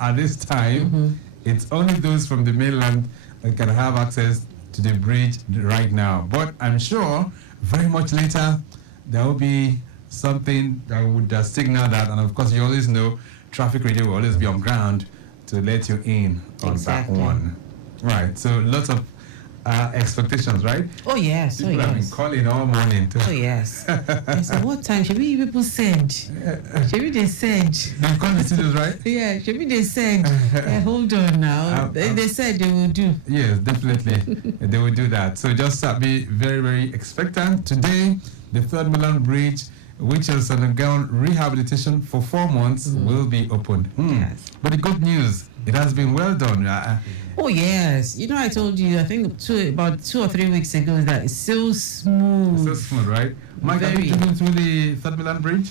at this time, it's only those from the mainland that can have access to the bridge right now. But I'm sure very much later there will be something that would signal that. And of course, you always know traffic radio will always be on ground to let you in on that one. Right. So lots of expectations, right? Oh yes. People have been calling all morning too. Oh yes. So what time should we people send? Should we they send? They call the studios, right? Yeah. Should we they send? Hold on now. They said they will do. Yes, definitely. They will do that. So just be very, very expectant. Today, the Third Milan Bridge, which is undergone rehabilitation for 4 months, will be opened. Yes. But the good news, it has been well done. Oh yes, I told you, I think about 2 or 3 weeks ago, that it's so smooth. So smooth, right? Mike, have you driven through the Third Milan Bridge?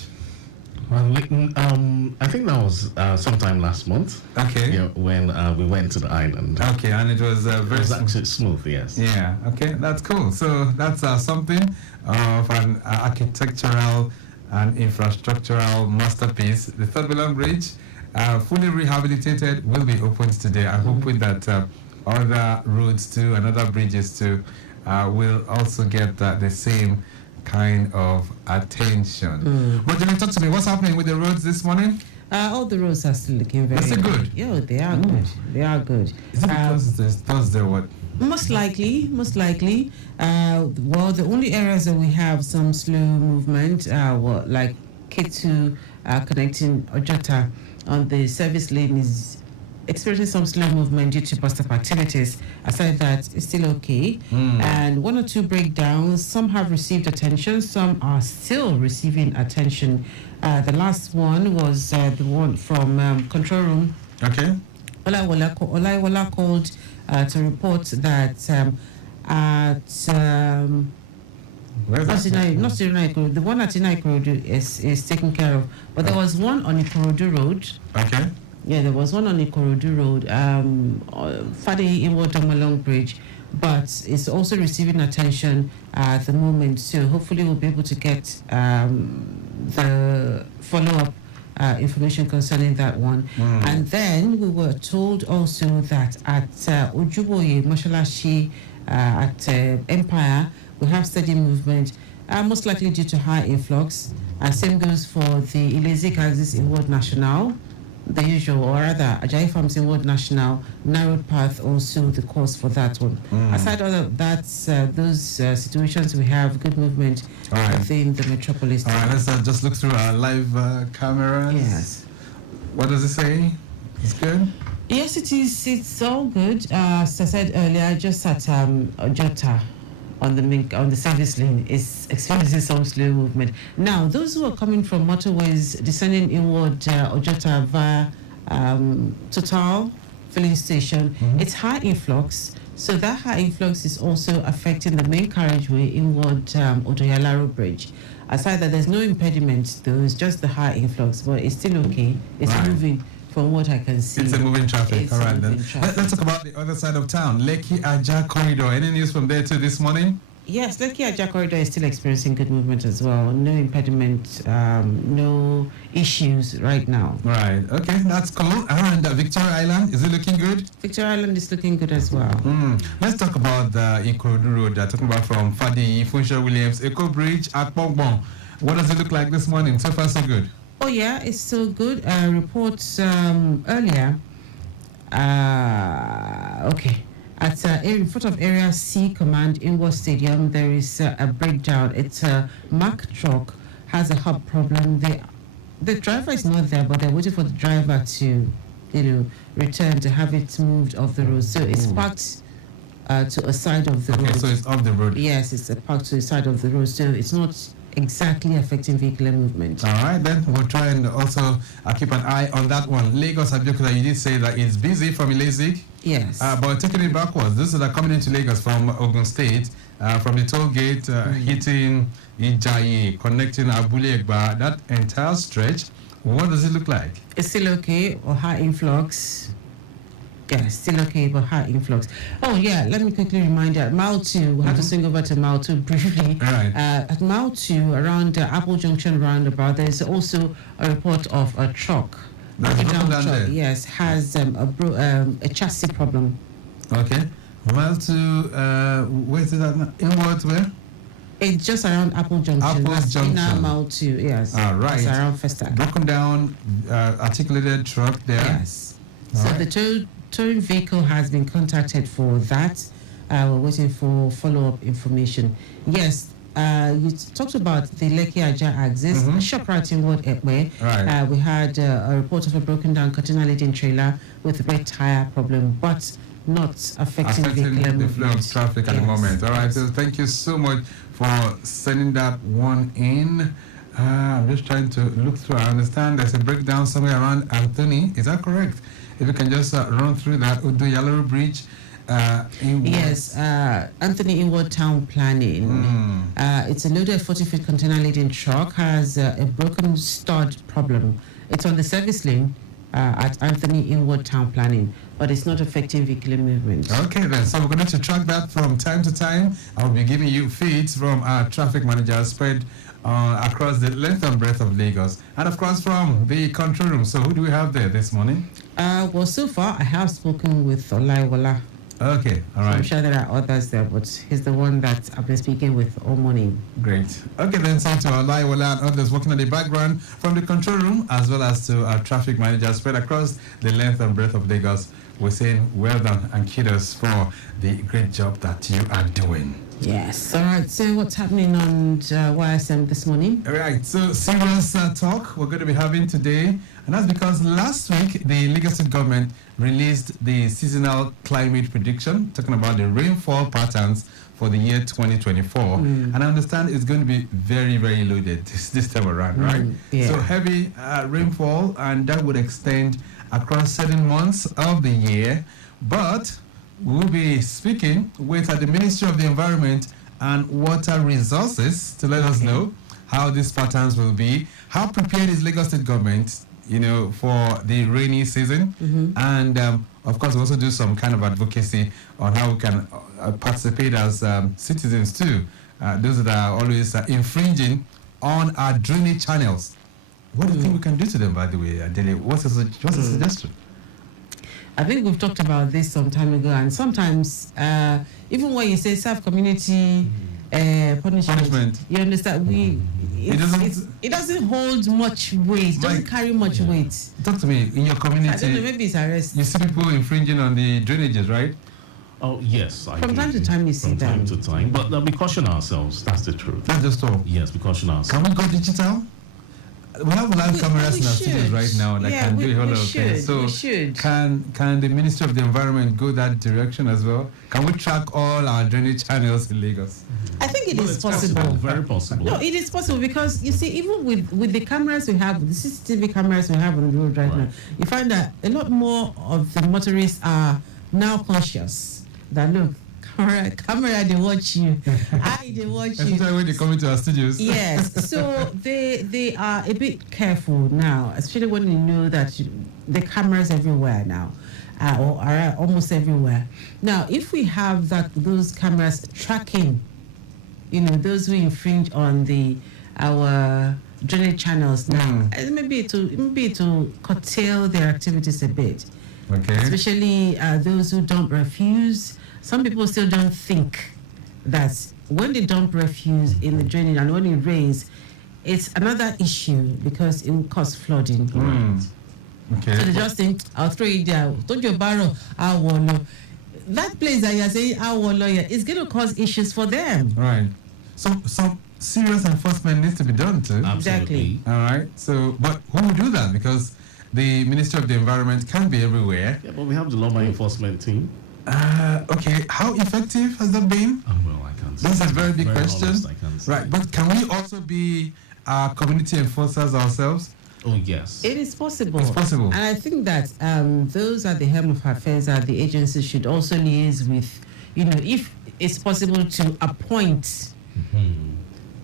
Well, I think that was sometime last month. Okay. Yeah, when we went to the island. Okay, and it was very actually smooth. Yes. Yeah. Okay, that's cool. So that's something of an architectural and infrastructural masterpiece. The Third Milan Bridge, fully rehabilitated, will be opened today. I'm hoping that other roads too and other bridges too will also get the same kind of attention. But can you talk to me? What's happening with the roads this morning? All the roads are still looking very good. Yeah, they are good. They are good. Is it because it's Thursday or what? Most likely. Well, the only areas that we have some slow movement are like K2 connecting Ojota on the service lane is experiencing some slow movement due to bus-stop activities. Aside that, it's still okay. And 1 or 2 breakdowns. Some have received attention. Some are still receiving attention. The last one was the one from control room. Okay. Olaiwola called to report that at not Ikorodu, the one at Ikorodu is taken care of. But there was one on Ikorodu Road. Okay. Yeah, there was one on Ikorodu Road, Fadi Inward Long Bridge, but it's also receiving attention at the moment. So hopefully we'll be able to get the follow-up information concerning that one. And then we were told also that at Ojuboye Mashalashi at Empire, we have steady movement, most likely due to high influx. Same goes for the Ilezi Axis Inward National, the usual, or rather Ajayi Farms Inward National, narrowed path also the cause for that one. Aside all of that, those situations, we have good movement within the metropolis. All right, let's just look through our live cameras. Yes. What does it say? It's good? Yes, it is. It's all good. As I said earlier, just at Ojota on the service lane is experiencing some slow movement. Now, those who are coming from motorways descending inward Ojota via Total filling station, it's high influx. So that high influx is also affecting the main carriageway inward Odoyalaro Bridge. Aside that, there's no impediment though, it's just the high influx, but it's still okay. It's moving from what I can see. It's a moving traffic. All right, then. Let's talk about the other side of town, Lekki Aja Corridor. Any news from there too this morning? Yes, Lekki Aja Corridor is still experiencing good movement as well. No impediment, no issues right now. Right. Okay, that's cool. And Victoria Island, is it looking good? Victoria Island is looking good as well. Let's talk about the Ikorodu Road. Talking about from Fadi, Funshaw Williams, Eco Bridge, Akpongbon. What does it look like this morning? So far, so good. Oh yeah, it's so good. Reports earlier. Okay. At in front of Area C Command Inward Stadium, there is a breakdown. It's a Mack truck has a hub problem. The driver is not there, but they're waiting for the driver to, return to have it moved off the road. So it's parked to a side of the road. Okay, so it's off the road. Yes, it's parked to the side of the road. So it's not exactly affecting vehicular movement. All right, then we'll try and also keep an eye on that one. Lagos Abeokuta, you did say that it's busy from Ilezi. Yes. But taking it backwards, those that are coming into Lagos from Ogun State, from the toll gate, hitting Ijayi, connecting Abule Egba, that entire stretch, what does it look like? It's still okay, or high influx. Yeah, still okay, but high influx. Oh yeah, let me quickly remind you, at Mile 2, we'll have to swing over to Mile 2 briefly. Right. At Mile 2, around Apple Junction roundabout, there's also a report of a truck That's broken down there. Yes, has a chassis problem. Okay. Well, to where is it at now? Inwards where? It's just around Apple Junction. Apple Junction. Inner Mile 2, yes. Right. It's around Festa. Broken down, articulated truck there. Yes. All So right. the towing vehicle has been contacted for that. We're waiting for follow-up information. Yes, you talked about the Lekki Aja axis. Shoprite in Ward Ekwe. Right. We had a report of a broken down container laden trailer with red tire problem, but not affecting the flow of traffic at the moment. All right, so thank you so much for sending that one in. I'm just trying to look through. I understand there's a breakdown somewhere around Anthony. Is that correct? If you can just run through that. Udo Yalero Bridge. Yes, Anthony Inward Town Planning. It's a loaded 40-foot container laden truck, has a broken stud problem. It's on the service lane at Anthony Inward Town Planning, but it's not affecting vehicular movement. Okay then, so we're going to track that from time to time. I'll be giving you feeds from our traffic manager spread across the length and breadth of Lagos, and of course from the control room. So who do we have there this morning? Well, so far I have spoken with Olaiwola. Okay, all So right. I'm sure there are others there, but he's the one that I've been speaking with all morning. Great. Okay, then thanks to Olaiwola and others working on the background from the control room, as well as to our traffic manager spread across the length and breadth of Lagos. We're saying well done and kudos for the great job that you are doing. Yes. All right. So what's happening on YSM this morning? All right, so serious talk we're going to be having today, and that's because last week the Lagos State government released the seasonal climate prediction, talking about the rainfall patterns for the year 2024. And I understand it's going to be very, very loaded this time around, right? Yeah. So heavy rainfall, and that would extend across certain months of the year. But we'll be speaking with the Ministry of the Environment and Water Resources to let us know how these patterns will be. How prepared is Lagos State government, for the rainy season? And of course, we also do some kind of advocacy on how we can participate as citizens too. Those that are always infringing on our drainage channels. What do you think we can do to them, by the way, Adele? What's a suggestion? I think we've talked about this some time ago, and sometimes even when you say self-community punishment, you understand it doesn't hold much weight. It doesn't carry much weight. Talk to me. In your community, I don't know, maybe it's arrest. You see people infringing on the drainages, right? Oh, yes. From time to time, you see From time them. to time. But we caution ourselves. That's the truth. That's just all. Yes, we caution ourselves. Can we go digital? We have live cameras in our studios right now that can do a whole lot of things. So can the Ministry of the Environment go that direction as well? Can we track all our drainage channels in Lagos? I think it is It's possible. Very possible. No, it is possible because you see, even with the cameras we have, the CCTV cameras we have on the road right now, you find that a lot more of the motorists are now conscious that look, camera they watch you, they watch you. Especially when they come into our studios. Yes, so they are a bit careful now, especially when you know that the cameras everywhere now, or are almost everywhere. Now, if we have those cameras tracking, those who infringe on our drainage channels now, maybe to curtail their activities a bit. Okay. Especially those who dump refuse. Some people still don't think that when they dump refuse in the drainage and when it rains, it's another issue because it will cause flooding. Okay. So they just think, I'll throw it there. Don't you borrow our water? That place that you're saying our lawyer is going to cause issues for them. Right. So some serious enforcement needs to be done too. Exactly. All right. So, but who will do that? Because the Ministry of the Environment can't be everywhere. Yeah, but we have the law enforcement team. Okay. How effective has that been? Well, I can't say. This is a very big question. Honest, I can't say. Right. But can we also be community enforcers ourselves? Oh, yes. It is possible. It's possible. And I think that those at the helm of affairs at the agencies should also liaise with, if it's possible to appoint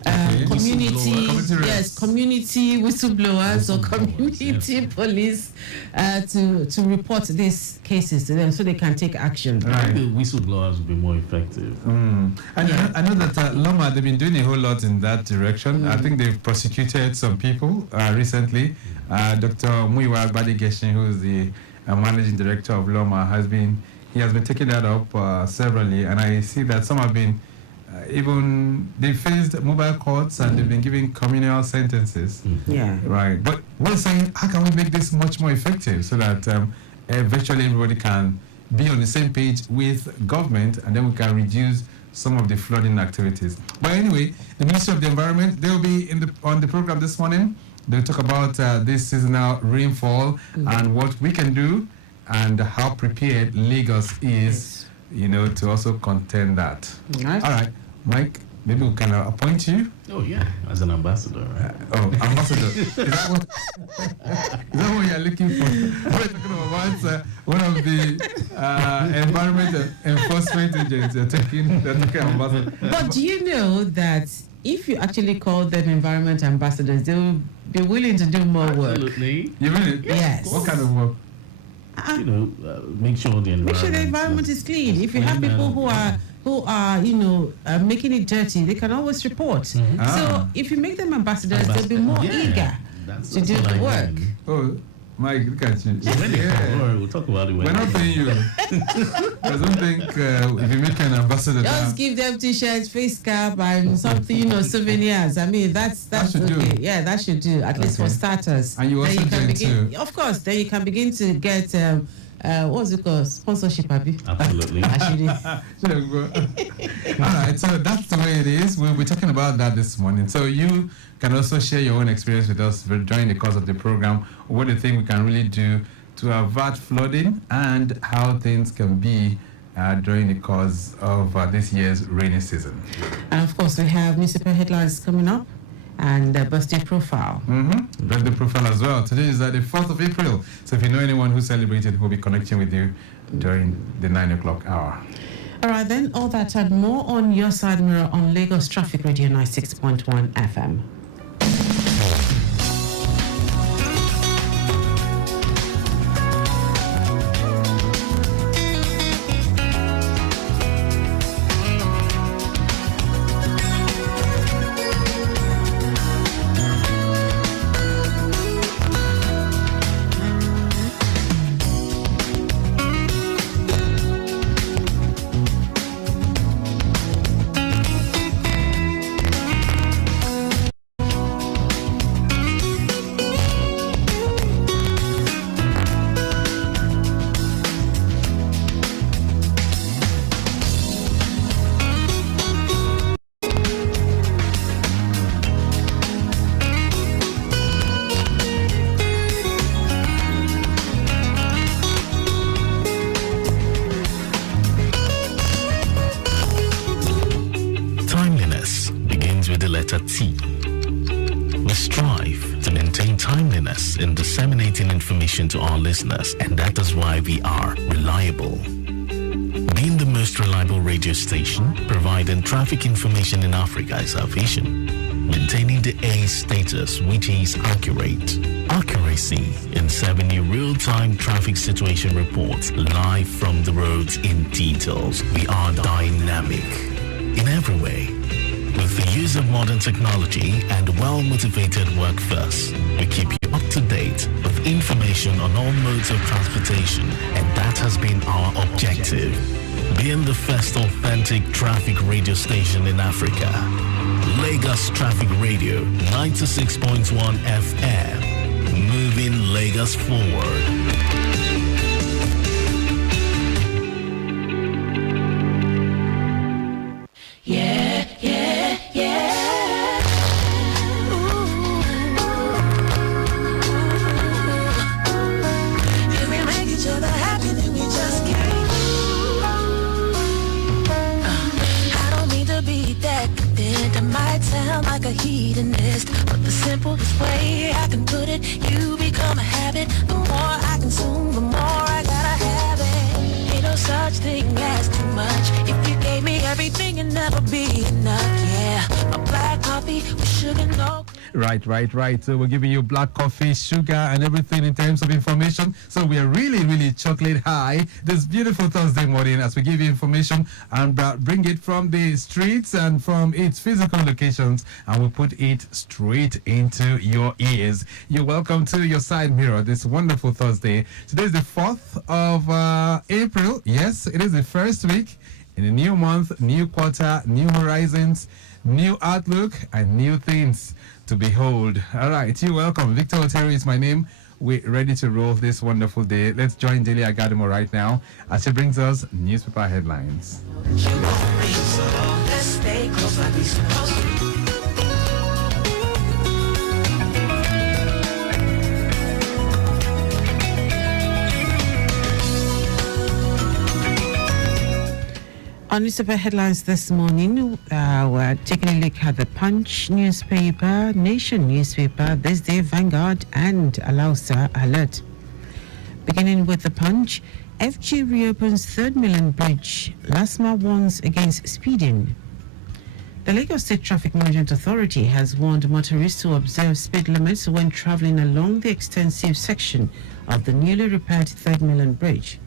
community, Community reps. yes, community whistleblowers or community police to report these cases to them so they can take action. I think the whistleblowers will be more effective. And I know that Loma, they've been doing a whole lot in that direction. I think they've prosecuted some people recently. Dr. Muyiwa Badigeshin, who is the managing director of Loma, has been taking that up severally, and I see that some have been they faced mobile courts and they've been given communal sentences. Yeah. Right. But we're saying, how can we make this much more effective so that virtually everybody can be on the same page with government, and then we can reduce some of the flooding activities. But anyway, the Ministry of the Environment, they will be on the program this morning. They'll talk about this seasonal rainfall and what we can do and how prepared Lagos is, to also contend that. Nice. All right, Mike, maybe we can appoint you. Oh yeah, as an ambassador, right? Ambassador. Is that what you're looking for? We're talking about one of the environment enforcement agents. They're taking ambassador. But do you know that if you actually call them environment ambassadors, they will be willing to do more work? Absolutely. You mean it? Yes. What kind of work? Make sure the environment is clean. If you have people who are making it dirty, they can always report. So if you make them ambassadors, they'll be more eager to do the work. Oh, Mike, look at you. We'll talk about it. We're not paying you. I don't think if you make an ambassador, just give them t-shirts, face cap, and something, souvenirs. I mean, that's should okay. do. Yeah, that should do, at least for starters. And you also can begin, too. of course, then you can begin to get what's it called? Sponsorship, Abby. Absolutely. Actually. All right, so that's the way it is. We'll be talking about that this morning. So you can also share your own experience with us during the course of the program. What do you think we can really do to avert flooding and how things can be during the course of this year's rainy season? And of course, we have municipal headlines coming up and birthday profile. Birthday profile as well. Today is the 4th of April. So if you know anyone who celebrated, we'll be connecting with you during the 9 o'clock hour. All right, then, all that and more on Your Side Mirror on Lagos Traffic Radio 96.1 FM. T. We strive to maintain timeliness in disseminating information to our listeners, and that is why we are reliable. Being the most reliable radio station, providing traffic information in Africa is our vision. Maintaining the A status, which is accurate. Accuracy in serving you real-time traffic situation reports live from the roads in details. We are dynamic in every way. With the use of modern technology and well-motivated workforce, we keep you up to date with information on all modes of transportation, and that has been our objective. Being the first authentic traffic radio station in Africa. Lagos Traffic Radio 96.1 FM. Moving Lagos forward. coffee with sugar, no. Right. So we're giving you black coffee, sugar, and everything in terms of information. So we are really chocolate high this beautiful Thursday morning as we give you information and bring it from the streets and from its physical locations, and we put it straight into your ears. You're welcome to Your Side Mirror this wonderful Thursday. Today is the 4th of April. Yes, it is the first week in a new month, new quarter, new horizons, new outlook, and new things to behold. All right, you're welcome. Victor Oteri is my name. We're ready to roll this wonderful day. Let's join Daily Agadimo right now as she brings us newspaper headlines. On newspaper headlines this morning, we're taking a look at the Punch newspaper, Nation newspaper, This Day, Vanguard, and Alausa Alert. Beginning with the Punch, FG reopens 3rd Million Bridge. LASMA warns against speeding. The Lagos State Traffic Management Authority has warned motorists to observe speed limits when traveling along the extensive section of the newly repaired 3rd Million Bridge.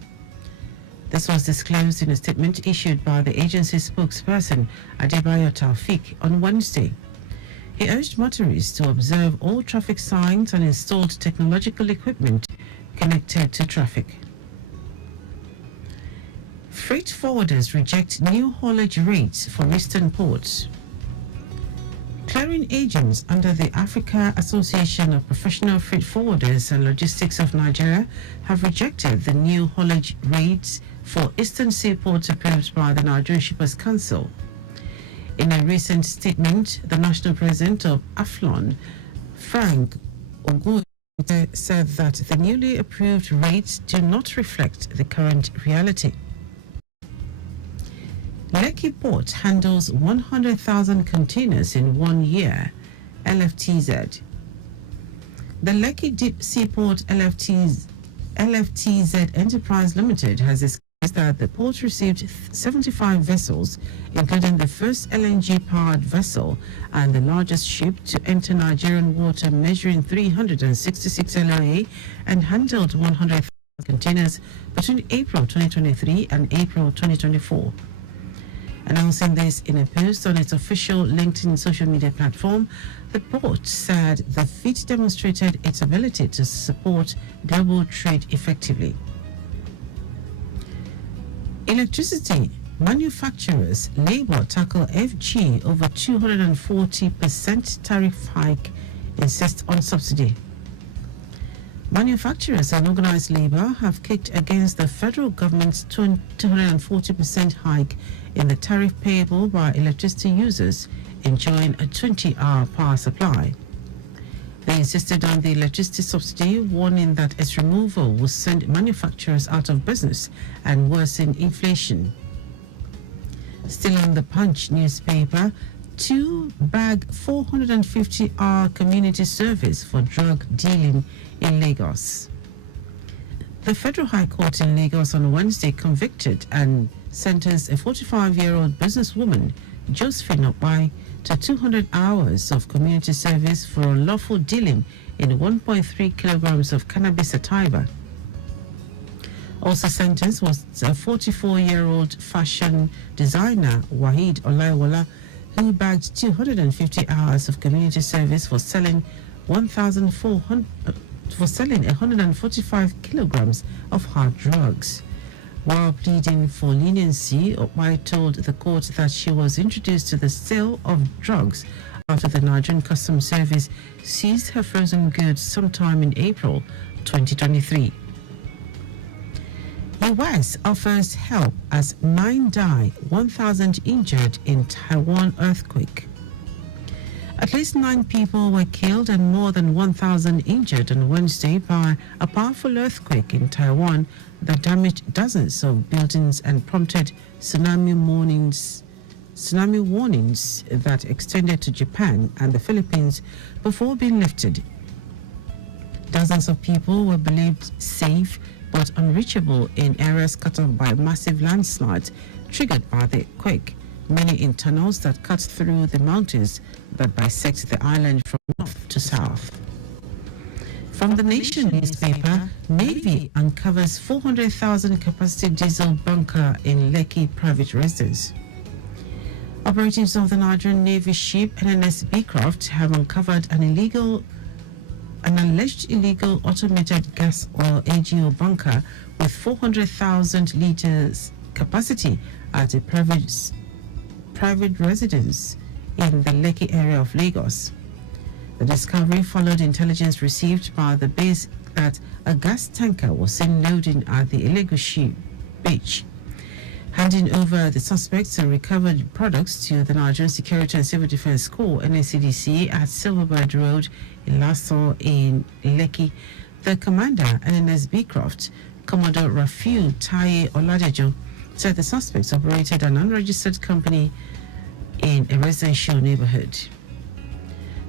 This was disclosed in a statement issued by the agency's spokesperson, Adebayo Taufik, on Wednesday. He urged motorists to observe all traffic signs and installed technological equipment connected to traffic. Freight forwarders reject new haulage rates for eastern ports. Clearing agents under the Africa Association of Professional Freight Forwarders and Logistics of Nigeria have rejected the new haulage rates for eastern seaports approved by the Nigerian Shippers Council. In a recent statement, the national president of AFLON, Frank Ogoye, said that the newly approved rates do not reflect the current reality. Lekki Port handles 100,000 containers in 1 year, LFTZ. The Lekki Deep Seaport LFTZ Enterprise Limited has discussed that the port received 75 vessels, including the first LNG-powered vessel and the largest ship to enter Nigerian water, measuring 366 LOA, and handled 100,000 containers between April 2023 and April 2024. Announcing this in a post on its official LinkedIn social media platform, the port said the feat demonstrated its ability to support global trade effectively. Electricity manufacturers Labour tackle FG over 240% tariff hike, insist on subsidy. Manufacturers and organized labor have kicked against the federal government's 240% hike in the tariff payable by electricity users enjoying a 20-hour power supply. They insisted on the electricity subsidy, warning that its removal will send manufacturers out of business and worsen inflation. Still on the Punch newspaper, 2-bag 450-hour community service for drug dealing in Lagos. The Federal High Court in Lagos on Wednesday convicted and sentenced a 45-year-old businesswoman, Josephine Okpai, to 200 hours of community service for unlawful dealing in 1.3 kilograms of cannabis sativa. Also sentenced was a 44-year-old fashion designer, Waheed Olaiwola, who bagged 250 hours of community service for selling 145 kilograms of hard drugs. While pleading for leniency, Okpai told the court that she was introduced to the sale of drugs after the Nigerian Customs Service seized her frozen goods sometime in April 2023. US offers help as 9 die, 1,000 injured in Taiwan earthquake. At least 9 people were killed and more than 1,000 injured on Wednesday by a powerful earthquake in Taiwan that damaged dozens of buildings and prompted tsunami warnings that extended to Japan and the Philippines before being lifted. Dozens of people were believed safe but unreachable in areas cut off by massive landslides triggered by the quake, many in tunnels that cut through the mountains that bisect the island from north to south. From the Nation newspaper, Navy uncovers 400,000 capacity diesel bunker in Lekki private residence. Operatives of the Nigerian Navy ship NNS Beecroft have uncovered an alleged illegal automated gas oil AGO bunker with 400,000 litres capacity at a private residence in the Lekki area of Lagos. The discovery followed intelligence received by the base that a gas tanker was seen loading at the illegal ship beach. Handing over the suspects and recovered products to the Nigerian Security and Civil Defense Corps (NSCDC) at Silverbird Road in Lasso in Lekki, the commander, NNS Beecroft, Commodore Rafiu Taye Oladejo, said the suspects operated an unregistered company in a residential neighborhood.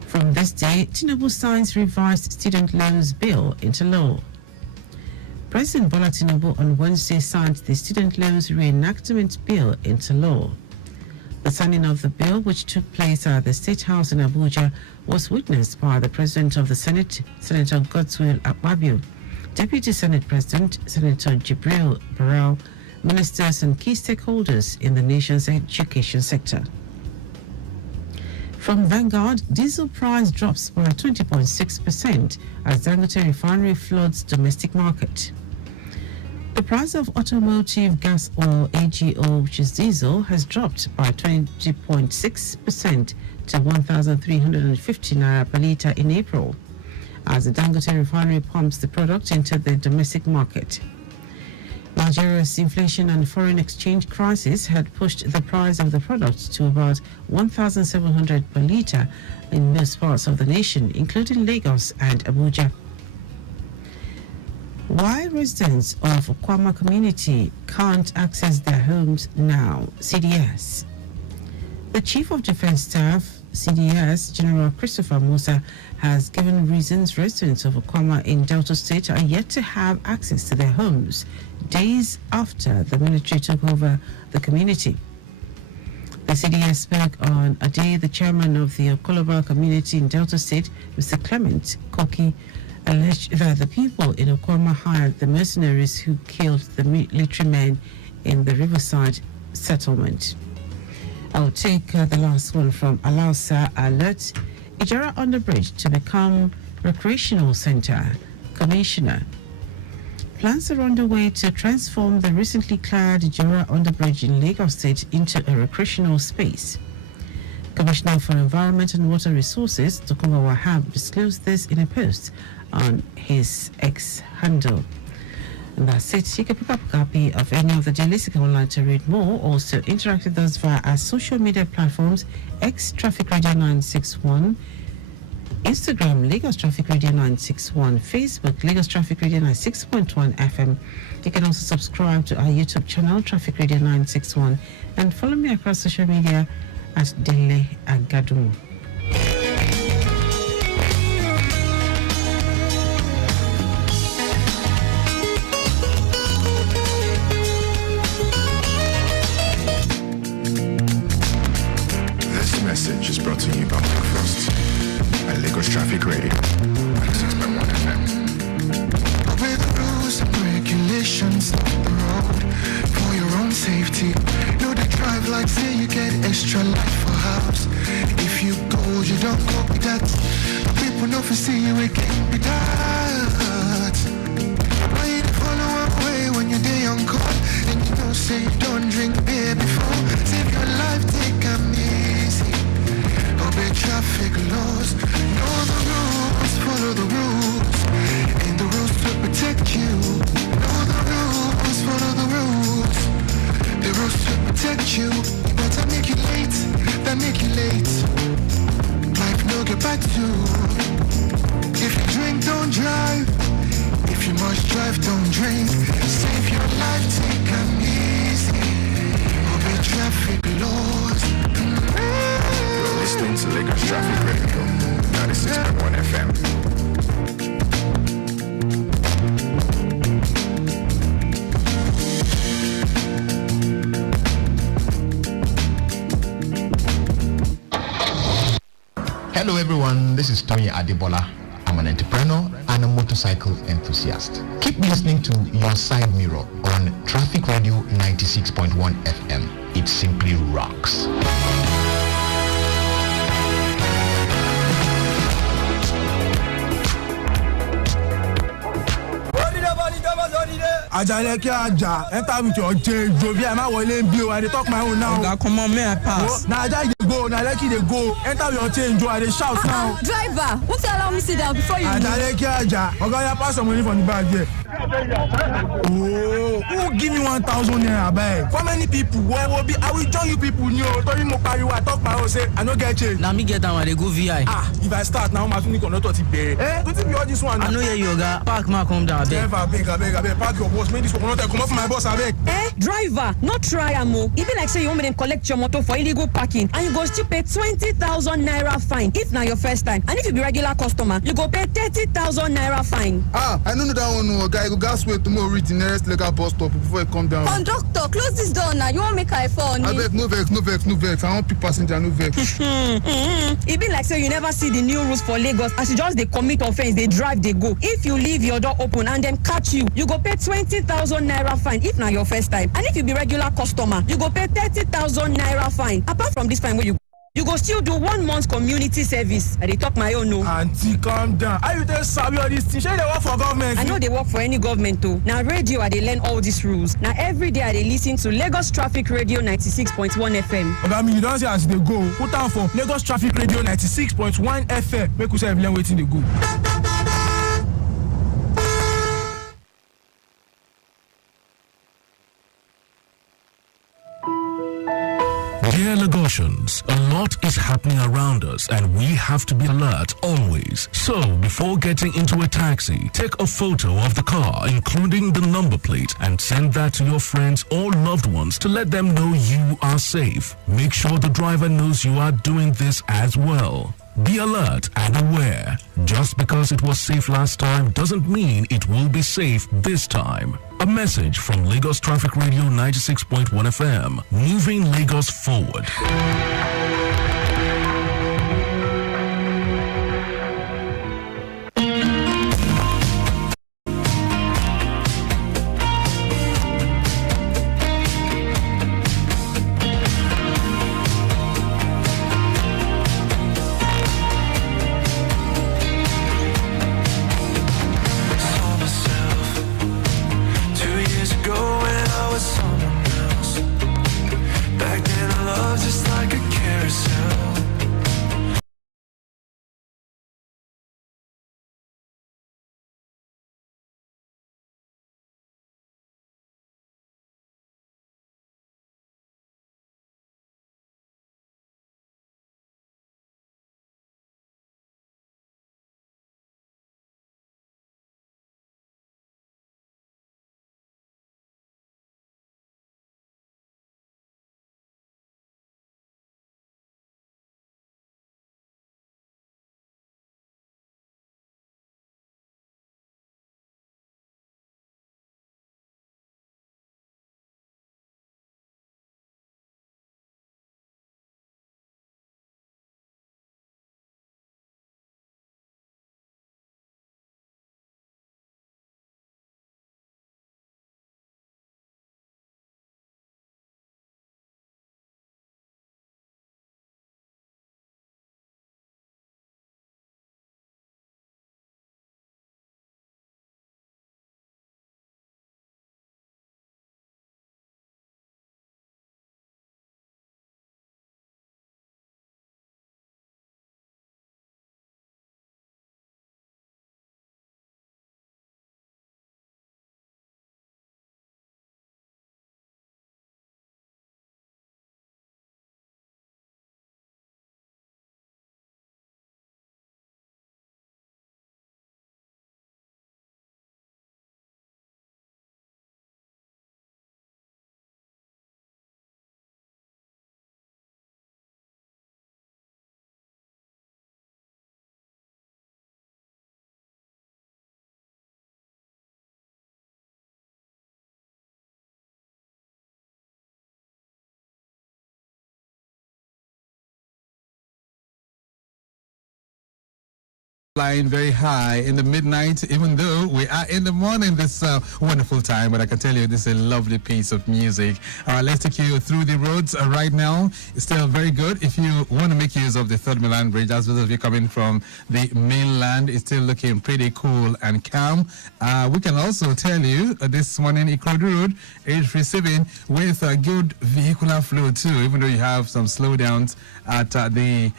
From this day, Tinubu signs revised student loans bill into law. President Bola Tinubu on Wednesday signed the student loans reenactment bill into law. The signing of the bill, which took place at the State House in Abuja, was witnessed by the President of the Senate, Senator Godswill Akpabio, Deputy Senate President, Senator Jibril Barrell, ministers and key stakeholders in the nation's education sector. From Vanguard, diesel price drops by 20.6% as Dangote refinery floods domestic market. The price of automotive gas oil AGO, which is diesel, has dropped by 20.6% to 1,350 naira per litre in April, as the Dangote refinery pumps the product into the domestic market. Nigeria's inflation and foreign exchange crisis had pushed the price of the product to about 1,700 per litre in most parts of the nation, including Lagos and Abuja. Why residents of Okwama community can't access their homes now? CDS. The Chief of Defense Staff, CDS, General Christopher Musa, has given reasons residents of Okwama in Delta State are yet to have access to their homes days after the military took over the community. The CDS spoke on a day the chairman of the Okoloba community in Delta State, Mr. Clement Koki, alleged that the people in Okwama hired the mercenaries who killed the military men in the Riverside settlement. I'll take the last one from Alausa Alert. Ijara Underbridge to become recreational center. Commissioner. Plans are underway to transform the recently cleared Ijara Underbridge in Lagos State into a recreational space. Commissioner for Environment and Water Resources, Tokunbo Wahab, disclosed this in a post on his X handle. And that's it. You can pick up a copy of any of the daily online to read more. Also interact with us via our social media platforms: X Traffic Radio 961, Instagram Lagos Traffic Radio 961, Facebook Lagos Traffic Radio 96.1 FM. You can also subscribe to our YouTube channel Traffic Radio 961 and follow me across social media at Dele Agadumo. Message is brought to you by Breakfast at Lagos Traffic Radio 96.1 FM. Obey the rules and regulations of the road for your own safety. Know the drive like say you get extra life for house. If you go, you don't go with that. People know for see you, it can't be that. Why you follow up way when you're day on call and you know say you don't drink beer before? Save your life, take a easy. Obey traffic laws, know the rules, follow the rules, and the rules to protect you. Know the rules, follow the rules, the rules to protect you. Better make you late, than make you late. Life no get back to. If you drink, don't drive. If you must drive, don't drink. Save your life, take 'em easy. Obey traffic laws. You're listening to Lagos Traffic Radio 96.1 FM. Hello everyone, this is Tony Adebola. I'm an entrepreneur and a motorcycle enthusiast. Keep listening to Your Side Mirror on Traffic Radio 96.1 FM. It simply rocks. Ajaleke Aja, enter with your change. Jovia, am I willing to I dey talk my own now. Oga, come on, may I pass? Now Aja dey go, now Lekki dey go. Enter with your change, I dey shout now. Driver, won't you allow me sit down before you Ajaleke Aja, Oga, you pass some money from the bag here. Oh, who give me 1,000 naira bag? For many people, where will be? I will join you people. New, Tori Mopariwa, I talk my own, say I no get change. Now me get down and they go VI. If I start now, my phone cannot touch it. Don't you be all this one? I know you, Oga. Park ma come down. Driver, beg, park your boss. Make this one not come off my boss, I beg. driver, not try amo. Even like say you want me to collect your motor for illegal parking and you go still pay 20,000 naira fine if na your first time. And if you be regular customer, you go pay 30,000 naira fine. I don't know that one, no, guy. You gas wait tomorrow reach the nearest legal bus stop before you come down. Conductor, close this door now. You want make I fall? I beg, no vex. I want people passenger, no vex. It be like say you never see the new rules for Lagos. As you just they commit offense, they drive, they go. If you leave your door open and them catch you, you go pay 20,000 naira fine if na your first time. And if you be regular customer, you go pay 30,000 naira fine. Apart from this fine, where you go still do 1 month community service. I dey talk my own, no. Auntie, calm down. Are you there, sabi all these things? Shey they work for government? I know they work for any government too. Now radio, I dey learn all these rules. Now every day I dey listen to Lagos Traffic Radio 96.1 FM. Oga, me you don't say as they go. Put down for Lagos Traffic Radio 96.1 FM. Make we say learn waiting they go. Dear Lagosians, a lot is happening around us and we have to be alert always. So, before getting into a taxi, take a photo of the car, including the number plate, and send that to your friends or loved ones to let them know you are safe. Make sure the driver knows you are doing this as well. Be alert and aware. Just because it was safe last time doesn't mean it will be safe this time. A message from Lagos Traffic Radio 96.1 FM, moving Lagos forward. Just like a cat. flying very high in the midnight, even though we are in the morning this wonderful time. But I can tell you, this is a lovely piece of music. Let's take you through the roads right now. It's still very good. If you want to make use of the Third Milan Bridge, as well as if you're coming from the mainland, it's still looking pretty cool and calm. We can also tell you this morning, Ikorodu Road is receiving with a good vehicular flow too, even though you have some slowdowns at the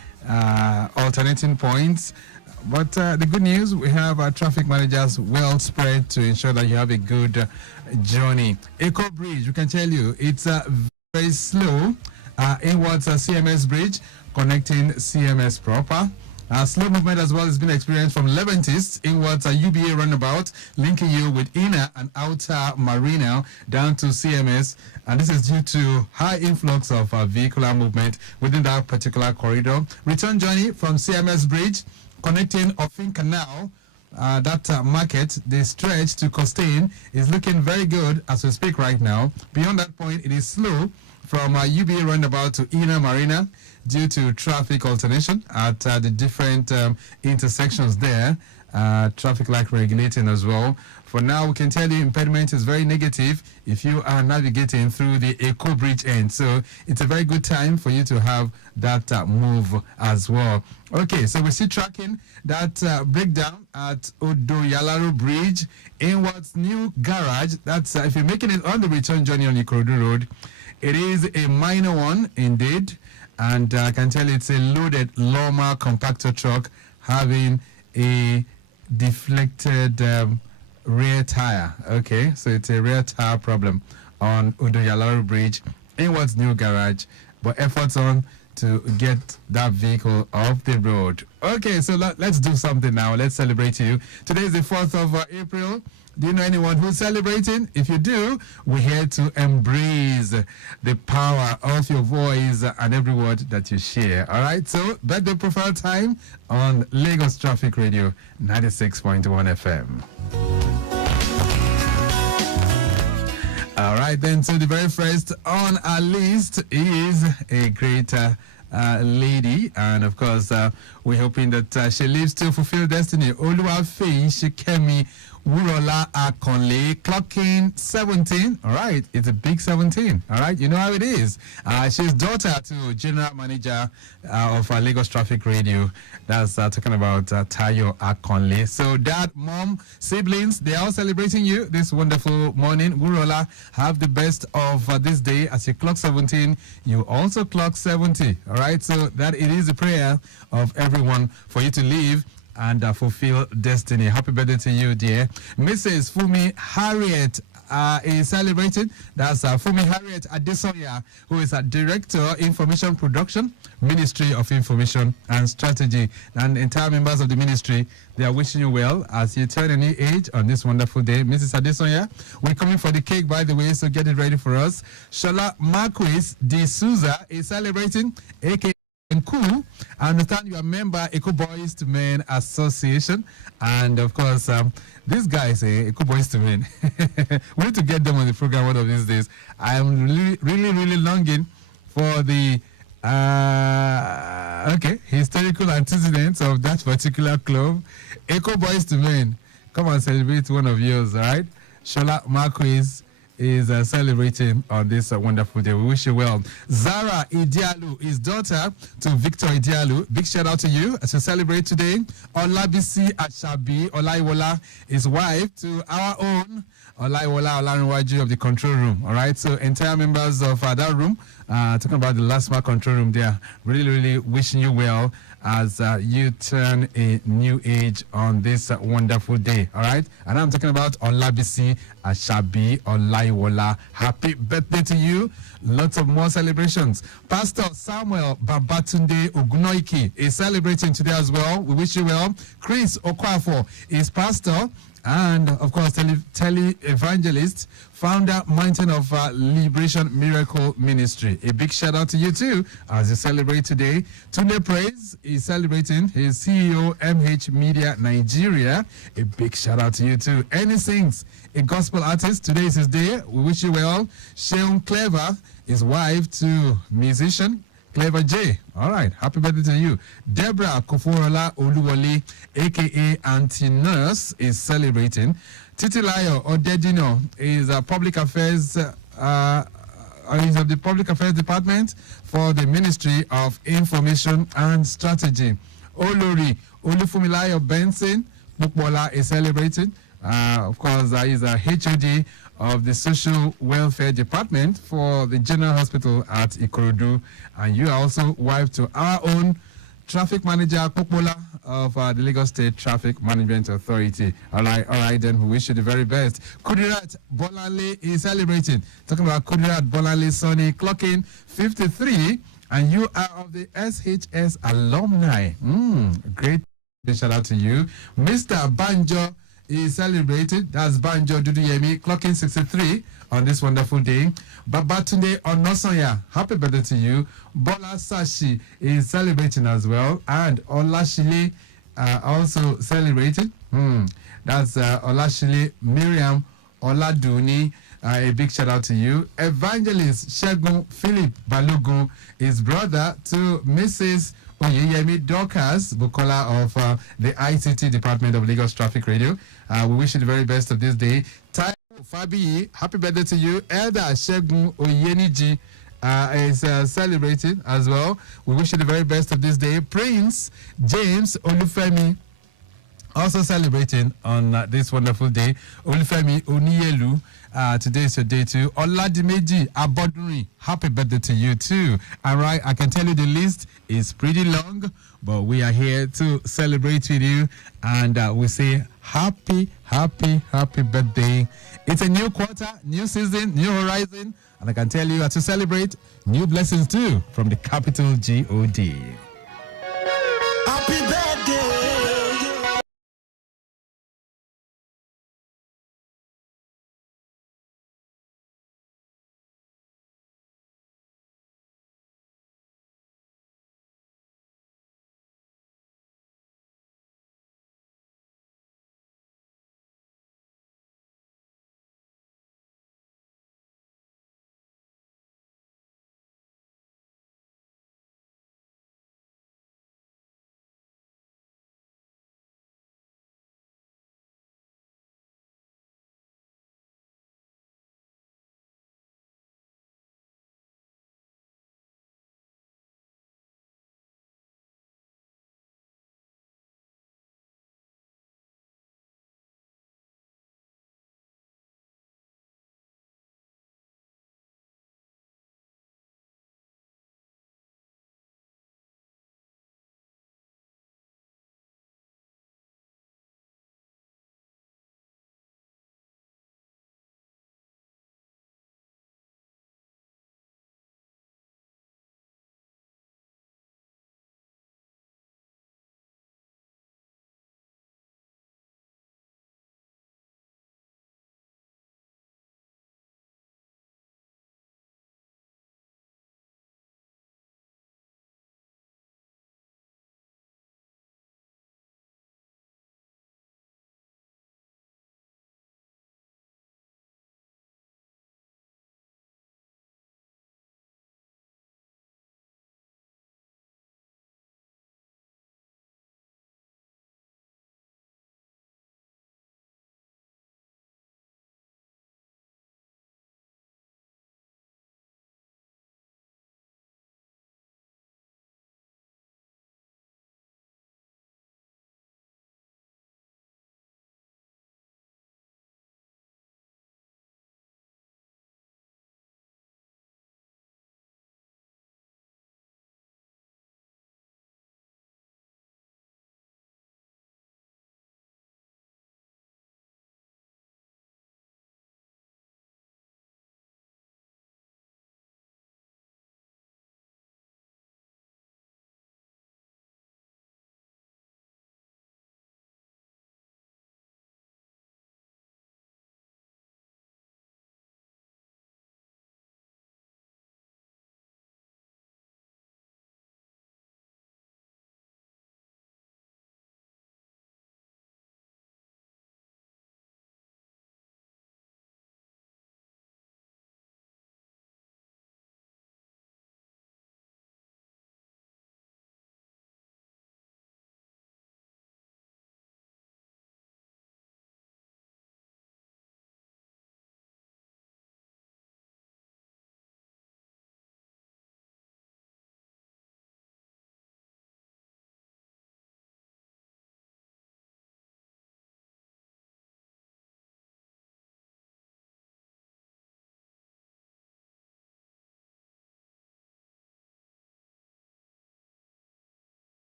alternating points. But the good news, we have our traffic managers well spread to ensure that you have a good journey. Eco Bridge, we can tell you, it's very slow inwards CMS Bridge, connecting CMS proper. Slow movement as well has been experienced from Leventis inwards UBA roundabout, linking you with inner and outer Marina down to CMS. And this is due to high influx of vehicular movement within that particular corridor. Return journey from CMS Bridge, connecting Offin Canal, that market, the stretch to Costain is looking very good as we speak right now. Beyond that point, it is slow from UBA roundabout to Inner Marina due to traffic alternation at the different intersections there. Traffic light regulating as well. For now, we can tell you impediment is very negative if you are navigating through the Eco Bridge end. So it's a very good time for you to have that move as well. Okay, so we're still tracking that breakdown at Odoyalaro Bridge, inwards New Garage. That's if you're making it on the return journey on Ikorodu Road. It is a minor one indeed, and I can tell you it's a loaded Loma compactor truck having a deflected rear tire. Okay, so it's a rear tire problem on Odoyalaro Bridge, inwards New Garage, but efforts on to get that vehicle off the road. Okay, so let's do something now. Let's celebrate you. Today is the 4th of April. Do you know anyone who's celebrating? If you do, we're here to embrace the power of your voice and every word that you share. All right, so birthday profile time on Lagos Traffic Radio 96.1 FM. All right, then, so the very first on our list is a great lady, and of course, we're hoping that she lives to fulfill destiny. Oluwafeyi Shikemi Wurola Akonle, clocking 17. All right, it's a big 17. All right, you know how it is. She's daughter to General Manager of Lagos Traffic Radio. That's talking about Tayo Akonle. So dad, mom, siblings, they're all celebrating you this wonderful morning. Wurola, have the best of this day. As you clock 17, you also clock 70. All right, so that it is a prayer of everyone for you to live and fulfill destiny. Happy birthday to you, dear. Mrs. Fumi Harriet is celebrated. That's Fumi Harriet Adesoya, who is a Director, Information Production, Ministry of Information and Strategy. And entire members of the ministry, they are wishing you well as you turn a new age on this wonderful day. Mrs. Adesoya, we're coming for the cake, by the way, so get it ready for us. Shola Marquis de Souza is celebrating, aka Cool. I understand you are a member Eco Boys to Men Association, and of course these guys Eco Boys to Men. We need to get them on the program one of these days. I am really longing for the historical antecedents of that particular club. Eco Boys to Men, come and celebrate one of yours. All right, Shola Marquis is celebrating on this wonderful day. We wish you well. Zara Idialu is daughter to Victor Idialu. Big shout out to you as you celebrate today. Olabisi Ashabi Olaiwola is wife to our own Olaiwola Olarinwaju of the control room. All right, so entire members of that room, talking about the last mark control room there, really wishing you well as you turn a new age on this wonderful day. All right, and I'm talking about Olabisi Ashabi Olaiwola. Happy birthday to you. Lots of more celebrations. Pastor Samuel Babatunde Ogunoiki is celebrating today as well. We wish you well. Chris Okwafo is pastor and, of course, tele-evangelist, founder, Mountain of Liberation Miracle Ministry. A big shout out to you too as you celebrate today. Tunde Praise is celebrating his CEO, MH Media Nigeria. A big shout out to you too. Any Sings, a gospel artist. Today is his day. We wish you well. Sheon Clever is wife to musician Clever J. All right. Happy birthday to you. Deborah Koforola Oluwole, a.k.a. Auntie Nurse, is celebrating. Titilayo Odedino is a public affairs is of the Public Affairs Department for the Ministry of Information and Strategy. Olori Olufumilayo Benson Bukbola is celebrating. Of course, he's a HOD of the Social Welfare Department for the General Hospital at Ikorodu. And you are also wife to our own Traffic Manager Bukbola of the Lagos State Traffic Management Authority. All right, then we wish you the very best. Kudirat Bolale is celebrating. Talking about Kudirat Bolale Sonny clocking 53, and you are of the SHS alumni. Great shout out to you. Mr. Banjo is celebrated. That's Banjo Duduyemi clocking 63 on this wonderful day. Babatunde Onosonya, happy birthday to you. Bola Sashi is celebrating as well. And Olashile also celebrating. That's Olashile Miriam Oladuni. A big shout out to you. Evangelist Shegun Philip Balogun is brother to Mrs. Oyeyemi Dorcas Bukola of the ICT Department of Lagos Traffic Radio. We wish you the very best of this day. Taiwo Fabi, happy birthday to you. Elder Shegun Oyeniji is celebrating as well. We wish you the very best of this day. Prince James Olufemi also celebrating on this wonderful day. Olufemi Oniyelu, today is your day too. Oladimeji Abodunrin, happy birthday to you too. All right, I can tell you the list is pretty long, but we are here to celebrate with you, and we say happy birthday. It's a new quarter, new season, new horizon, and I can tell you to celebrate new blessings too from the capital God. Happy birthday.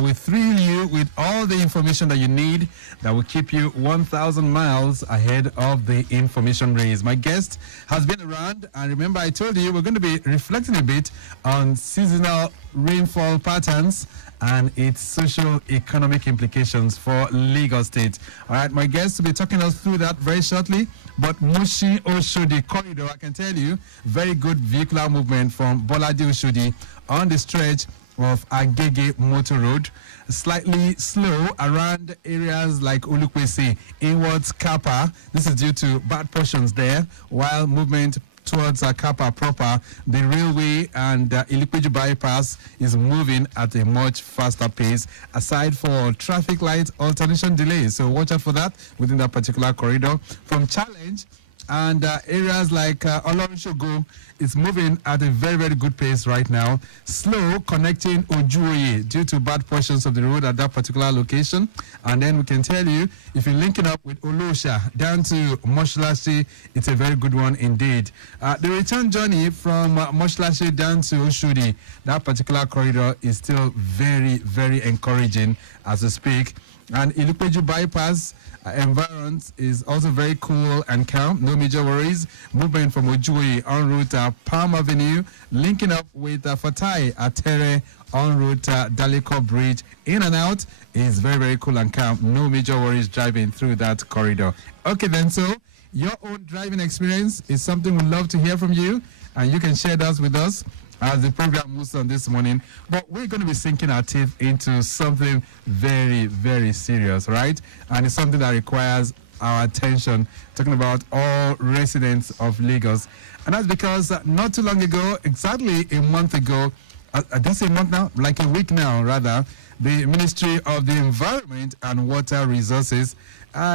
We thrill you with all the information that you need that will keep you 1,000 miles ahead of the information race. My guest has been around, and remember I told you we're going to be reflecting a bit on seasonal rainfall patterns and its socio-economic implications for Lagos State. All right, my guest will be talking us through that very shortly. But Mushi Oshodi corridor, I can tell you, very good vehicular movement from Bolade Oshodi on the stretch of Agege Motor Road. Slightly slow around areas like Olukwesi, inwards Kappa. This is due to bad portions there, while movement towards Kappa proper, the railway and Ilikpeju bypass is moving at a much faster pace, aside for traffic light alternation delays. So watch out for that within that particular corridor. From Challenge and areas like Olorunshogo, it's moving at a very, very good pace right now. Slow connecting Ojuoye due to bad portions of the road at that particular location. And then we can tell you, if you're linking up with Olosha down to Moshlashi, it's a very good one indeed. The return journey from Moshlashi down to Oshodi, that particular corridor is still very, very encouraging as we speak. And Ilikpeju bypass environment is also very cool and calm, no major worries. Movement from Ojuoye en route Palm Avenue, linking up with Fatai Atere en route Daleko Bridge, in and out is very, very cool and calm. No major worries driving through that corridor. Okay then, so your own driving experience is something we'd love to hear from you, and you can share that with us as the program moves on this morning. But we're going to be sinking our teeth into something very, very serious, right? And it's something that requires our attention, talking about all residents of Lagos. And that's because not too long ago, exactly a month ago, that's a month now, like a week now rather, the Ministry of the Environment and Water Resources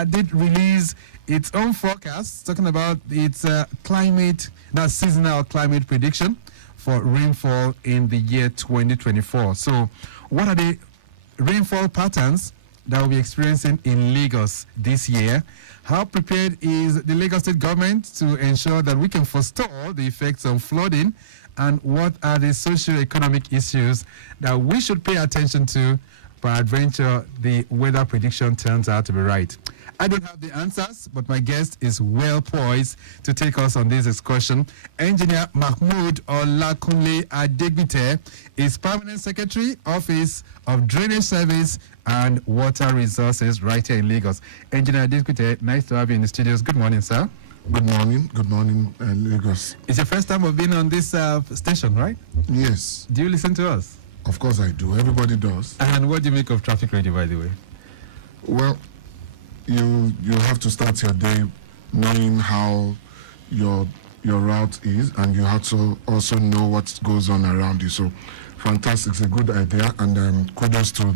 did release its own forecast, talking about its seasonal climate prediction for rainfall in the year 2024. So what are the rainfall patterns that we'll be experiencing in Lagos this year? How prepared is the Lagos State government to ensure that we can forestall the effects of flooding? And what are the socio-economic issues that we should pay attention to peradventure the weather prediction turns out to be right? I don't have the answers, but my guest is well poised to take us on this excursion. Engineer Mahmoud Olakunle Adegbite is Permanent Secretary, Office of Drainage Service and Water Resources right here in Lagos. Engineer Adegbite, nice to have you in the studios. Good morning, sir. Good morning, Lagos. It's your first time of being on this station, right? Yes. Do you listen to us? Of course I do. Everybody does. And what do you make of Traffic Radio, by the way? Well, you have to start your day knowing how your route is, and you have to also know what goes on around you. So, fantastic. It's a good idea, and kudos to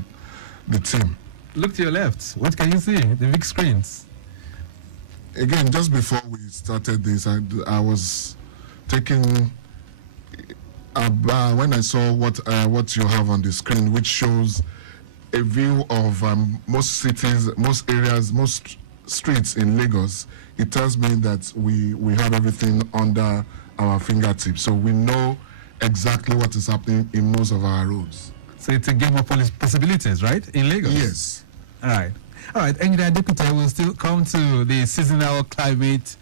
the team. Look to your left. What can you see? The big screens. Again, just before we started this, I was taking when I saw what you have on the screen, which shows a view of most cities, most areas, most streets in Lagos. It tells me that we have everything under our fingertips, so we know exactly what is happening in most of our roads. So it's a game of possibilities, right, in Lagos? Yes. All right, Engineer Deputy will still come to the seasonal climate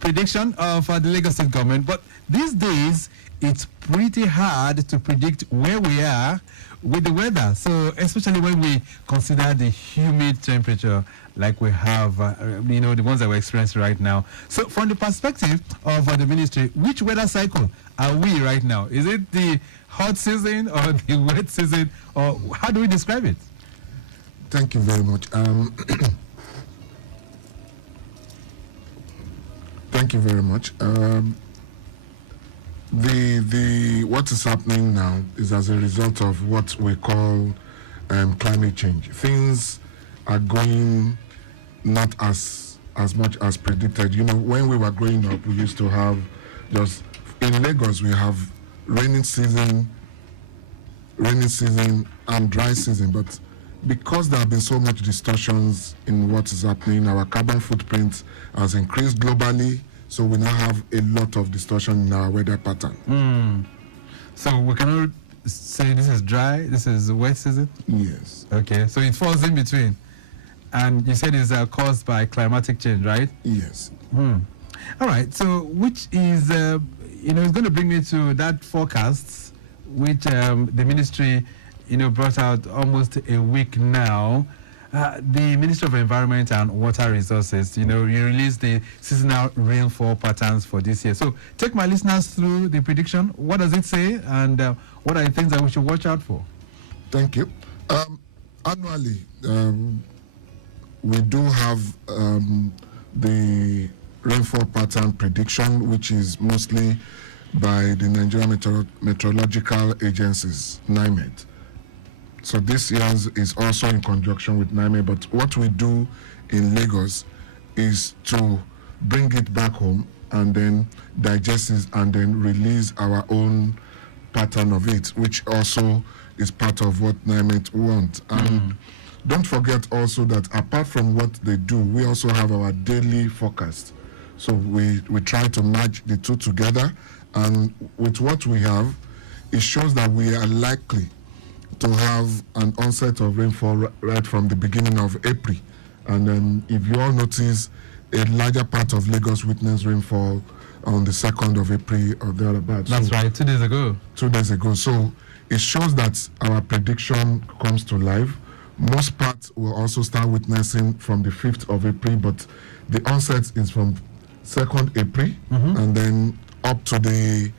prediction of the Lagos State government, but these days it's pretty hard to predict where we are with the weather. So especially when we consider the humid temperature like we have, the ones that we're experiencing right now. So from the perspective of the ministry, which weather cycle are we right now? Is it the hot season or the wet season, or how do we describe it? Thank you very much. Thank you very much. The what is happening now is as a result of what we call climate change. Things are going not as much as predicted. When we were growing up, we used to have in Lagos we have rainy season and dry season, but because there have been so much distortions in what is happening, our carbon footprint has increased globally, so we now have a lot of distortion in our weather pattern. So we cannot say this is dry, this is wet season? Yes. Okay, so it falls in between. And you said it's caused by climatic change, right? Yes. All right, so which is, it's going to bring me to that forecast, which the ministry, brought out almost a week now. The Ministry of Environment and Water Resources, you released the seasonal rainfall patterns for this year. So take my listeners through the prediction. What does it say, and what are the things that we should watch out for? Thank you. Annually, we do have the rainfall pattern prediction, which is mostly by the Nigerian Meteorological Agencies, NIMET. So this year's is also in conjunction with NIMET, but what we do in Lagos is to bring it back home and then digest it and then release our own pattern of it, which also is part of what NIMET want. And don't forget also that apart from what they do, we also have our daily forecast. So we try to match the two together, and with what we have, it shows that we are likely to have an onset of rainfall right from the beginning of April. And if you all notice, a larger part of Lagos witnessed rainfall on the 2nd of April or thereabouts. That's right, 2 days ago. 2 days ago. So it shows that our prediction comes to life. Most parts will also start witnessing from the 5th of April, but the onset is from 2nd April and then up to the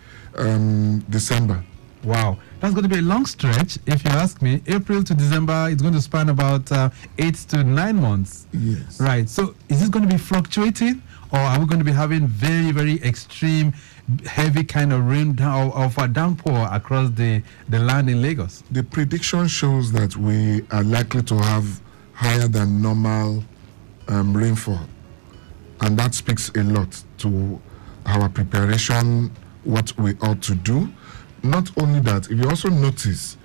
December. Wow, that's going to be a long stretch, if you ask me. April to December, it's going to span about 8 to 9 months. Yes. Right, so is it going to be fluctuating, or are we going to be having very, very extreme, heavy kind of rain of a downpour across the land in Lagos? The prediction shows that we are likely to have higher than normal rainfall, and that speaks a lot to our preparation, what we ought to do. Not only that, if you also notice,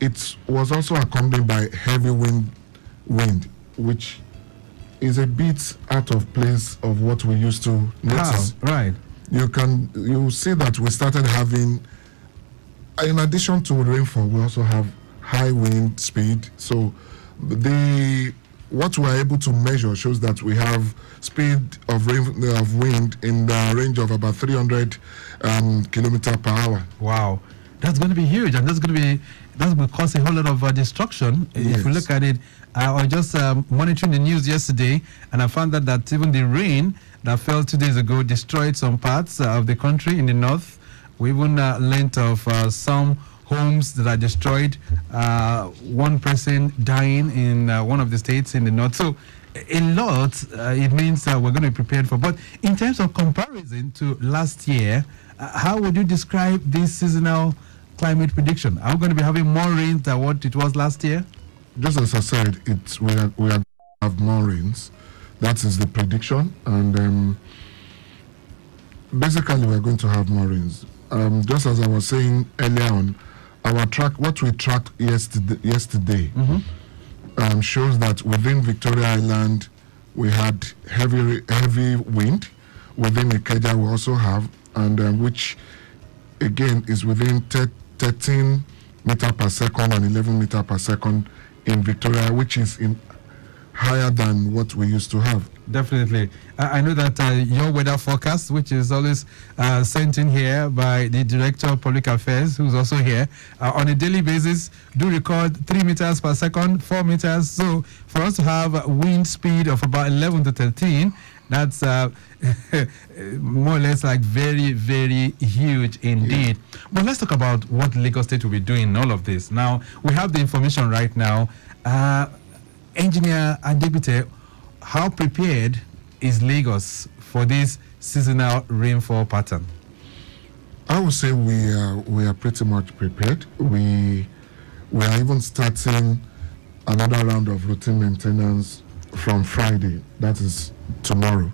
it was also accompanied by heavy wind, which is a bit out of place of what we used to notice. Right. You see that we started having, in addition to rainfall, we also have high wind speed. So what we are able to measure shows that we have speed of wind in the range of about 300 kilometers per hour. Wow, that's going to be huge, and that's going to cause a whole lot of destruction. Yes. If we look at it, I was just monitoring the news yesterday, and I found that even the rain that fell 2 days ago destroyed some parts of the country in the north. We even learned of some homes that are destroyed, one person dying in one of the states in the north. So a lot, it means that we're going to be prepared for. But in terms of comparison to last year, how would you describe this seasonal climate prediction? Are we going to be having more rain than what it was last year? Just as I said, we have more rains. That is the prediction, and basically we're going to have more rains. Just as I was saying earlier on, what we tracked yesterday shows that within Victoria Island we had heavy wind. Within Ikeja we also have, and which again is within 13 meters per second and 11 meters per second in Victoria, which is higher than what we used to have. Definitely. I know that your weather forecast, which is always sent in here by the Director of Public Affairs, who's also here, on a daily basis, do record 3 meters per second, 4 meters. So for us to have a wind speed of about 11 to 13, that's more or less like very, very huge indeed. Yeah. But let's talk about what Lagos State will be doing in all of this. Now, we have the information right now. Engineer Adebite, how prepared is Lagos for this seasonal rainfall pattern? I would say we are pretty much prepared. We are even starting another round of routine maintenance from Friday. That is tomorrow,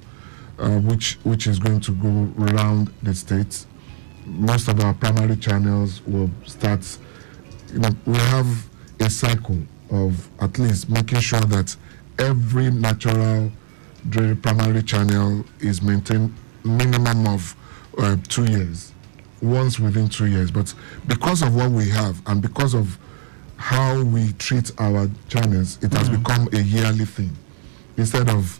which is going to go around the state. Most of our primary channels will start. We have a cycle of at least making sure that every natural primary channel is maintained minimum of 2 years. once within 2 years. But because of what we have and because of how we treat our channels, it has become a yearly thing. Instead of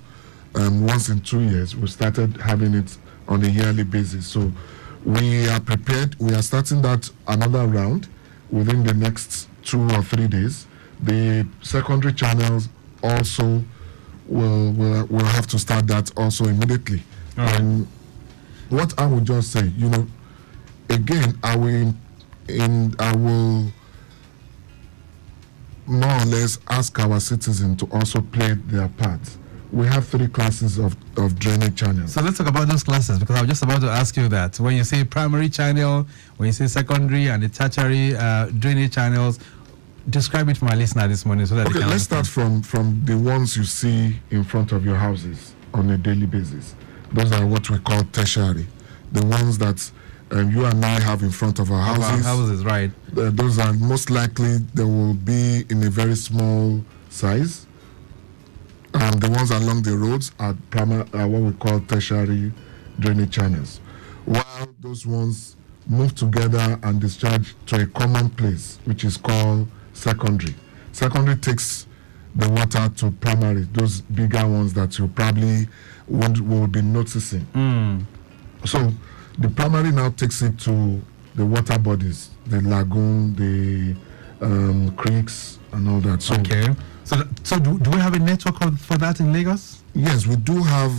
once in 2 years, we started having it on a yearly basis. So we are prepared. We are starting that another round within the next 2 or 3 days. The secondary channels also will have to start that also immediately. What I would just say, again, I will more or less ask our citizens to also play their part. We have 3 classes of drainage channels. So let's talk about those classes, because I was just about to ask you that. When you say primary channel, when you say secondary and the tertiary drainage channels, describe it for my listener this morning so that okay, they can let's understand. start from the ones you see in front of your houses on a daily basis. Those are what we call tertiary. The ones that you and I have in front of our houses. Our houses, right. Those are most likely they will be in a very small size. The ones along the roads are what we call tertiary drainage channels. While those ones move together and discharge to a common place, which is called secondary. Secondary takes the water to primary, those bigger ones that you probably will be noticing. So the primary now takes it to the water bodies, the lagoon, the creeks, and all that. So, okay. So do we have a network for that in Lagos? Yes, we do have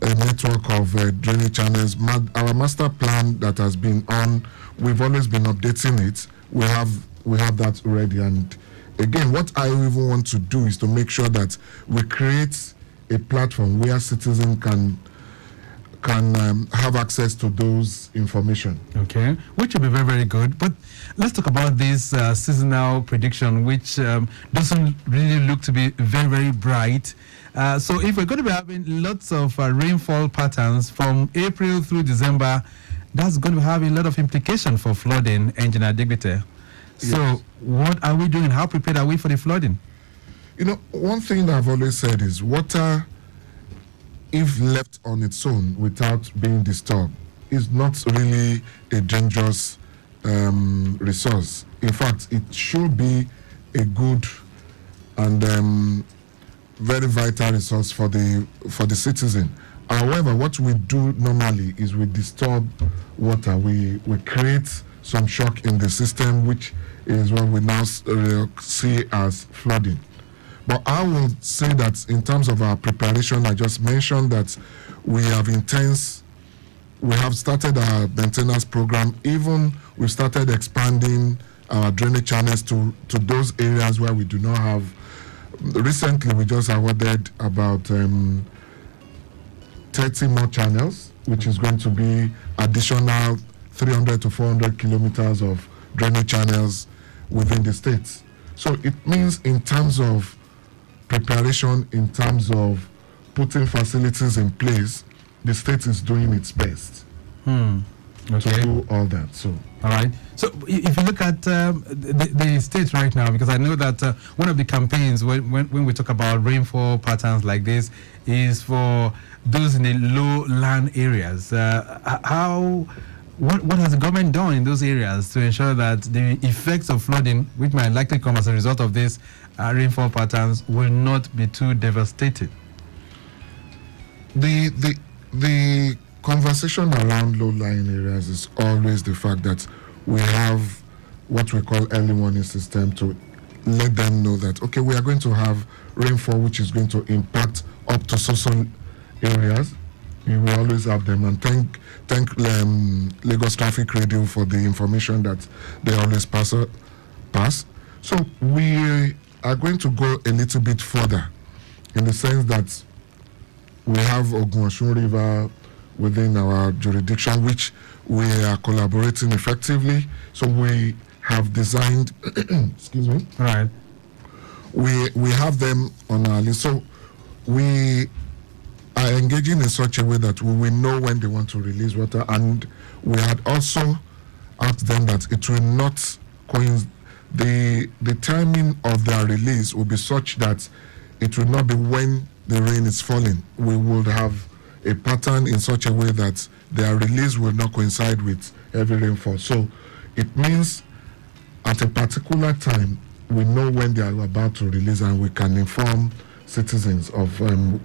a network of drainage channels. Our master plan that has been on, we've always been updating it. We have that ready. And again, what I even want to do is to make sure that we create a platform where citizens can have access to those information. Okay, which will be very, very good. But let's talk about this seasonal prediction, which doesn't really look to be very, very bright. So if we're going to be having lots of rainfall patterns from April through December, that's going to have a lot of implication for flooding, Engineer Digbite. So Yes. what are we doing? How prepared are we for the flooding? One thing that I've always said is water, if left on its own without being disturbed, is not really a dangerous resource. In fact, it should be a good and very vital resource for the citizen. However, what we do normally is we disturb water. We create some shock in the system, which is what we now see as flooding. But I will say that in terms of our preparation, I just mentioned that we have started our maintenance program. Even we started expanding our drainage channels to those areas where we do not have. Recently, we just awarded about 30 more channels, which is going to be additional 300 to 400 kilometers of drainage channels within the states. So it means in terms of preparation, in terms of putting facilities in place, the state is doing its best to do all that. So, all right. So if you look at the states right now, because I know that one of the campaigns when we talk about rainfall patterns like this is for those in the low land areas. What has the government done in those areas to ensure that the effects of flooding, which might likely come as a result of this rainfall patterns, will not be too devastating? The conversation around low-lying areas is always the fact that we have what we call early warning system to let them know that, okay, we are going to have rainfall which is going to impact up to social areas. We will always have them, and thank Lagos Traffic Radio for the information that they always pass. So we are going to go a little bit further in the sense that we have Ogun River within our jurisdiction, which we are collaborating effectively. So we have designed, excuse me. Right. We have them on our list. So we are engaging in such a way that we will know when they want to release water, and we had also asked them that it will not coincide. The timing of their release will be such that it will not be when the rain is falling. We will have a pattern in such a way that their release will not coincide with heavy rainfall. So it means at a particular time, we know when they are about to release, and we can inform citizens of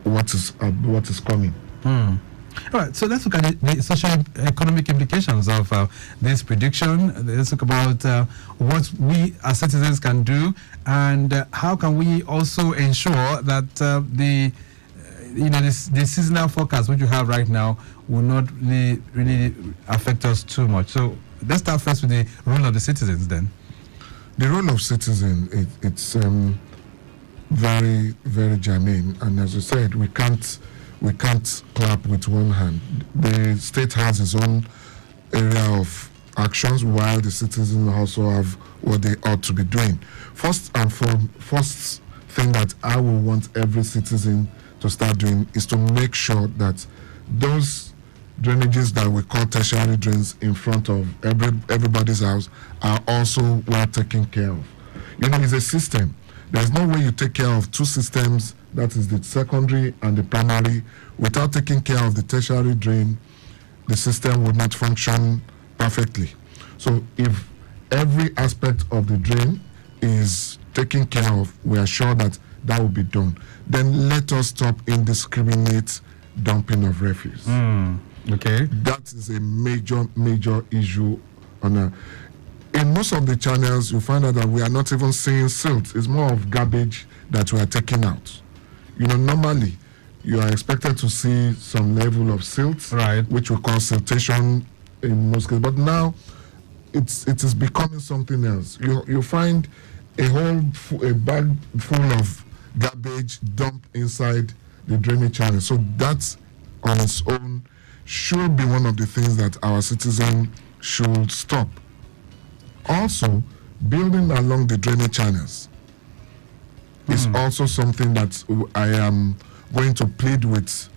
what is coming. All right, so let's look at the socio-economic implications of this prediction. Let's talk about what we as citizens can do, and how can we also ensure that the seasonal forecast which you have right now will not really affect us too much. So let's start first with the role of the citizens then. The role of citizen, it's very, very germane, and as you said, we can't clap with one hand. The state has its own area of actions, while the citizens also have what they ought to be doing. First thing that I will want every citizen to start doing is to make sure that those drainages that we call tertiary drains in front of everybody's house are also well taken care of. It's a system. There's no way you take care of two systems, that is the secondary and the primary, without taking care of the tertiary drain. The system would not function perfectly. So if every aspect of the drain is taken care of, we are sure that will be done. Then let us stop indiscriminate dumping of refuse. Okay. That is a major issue. In most of the channels, you find out that we are not even seeing silt. It's more of garbage that we are taking out. Normally, you are expected to see some level of silt, right, which we call siltation in most cases. But now, it is becoming something else. You find a bag full of garbage dumped inside the drainage channel. So that on its own should be one of the things that our citizens should stop. Also, building along the drainage channels is also something that I am going to plead with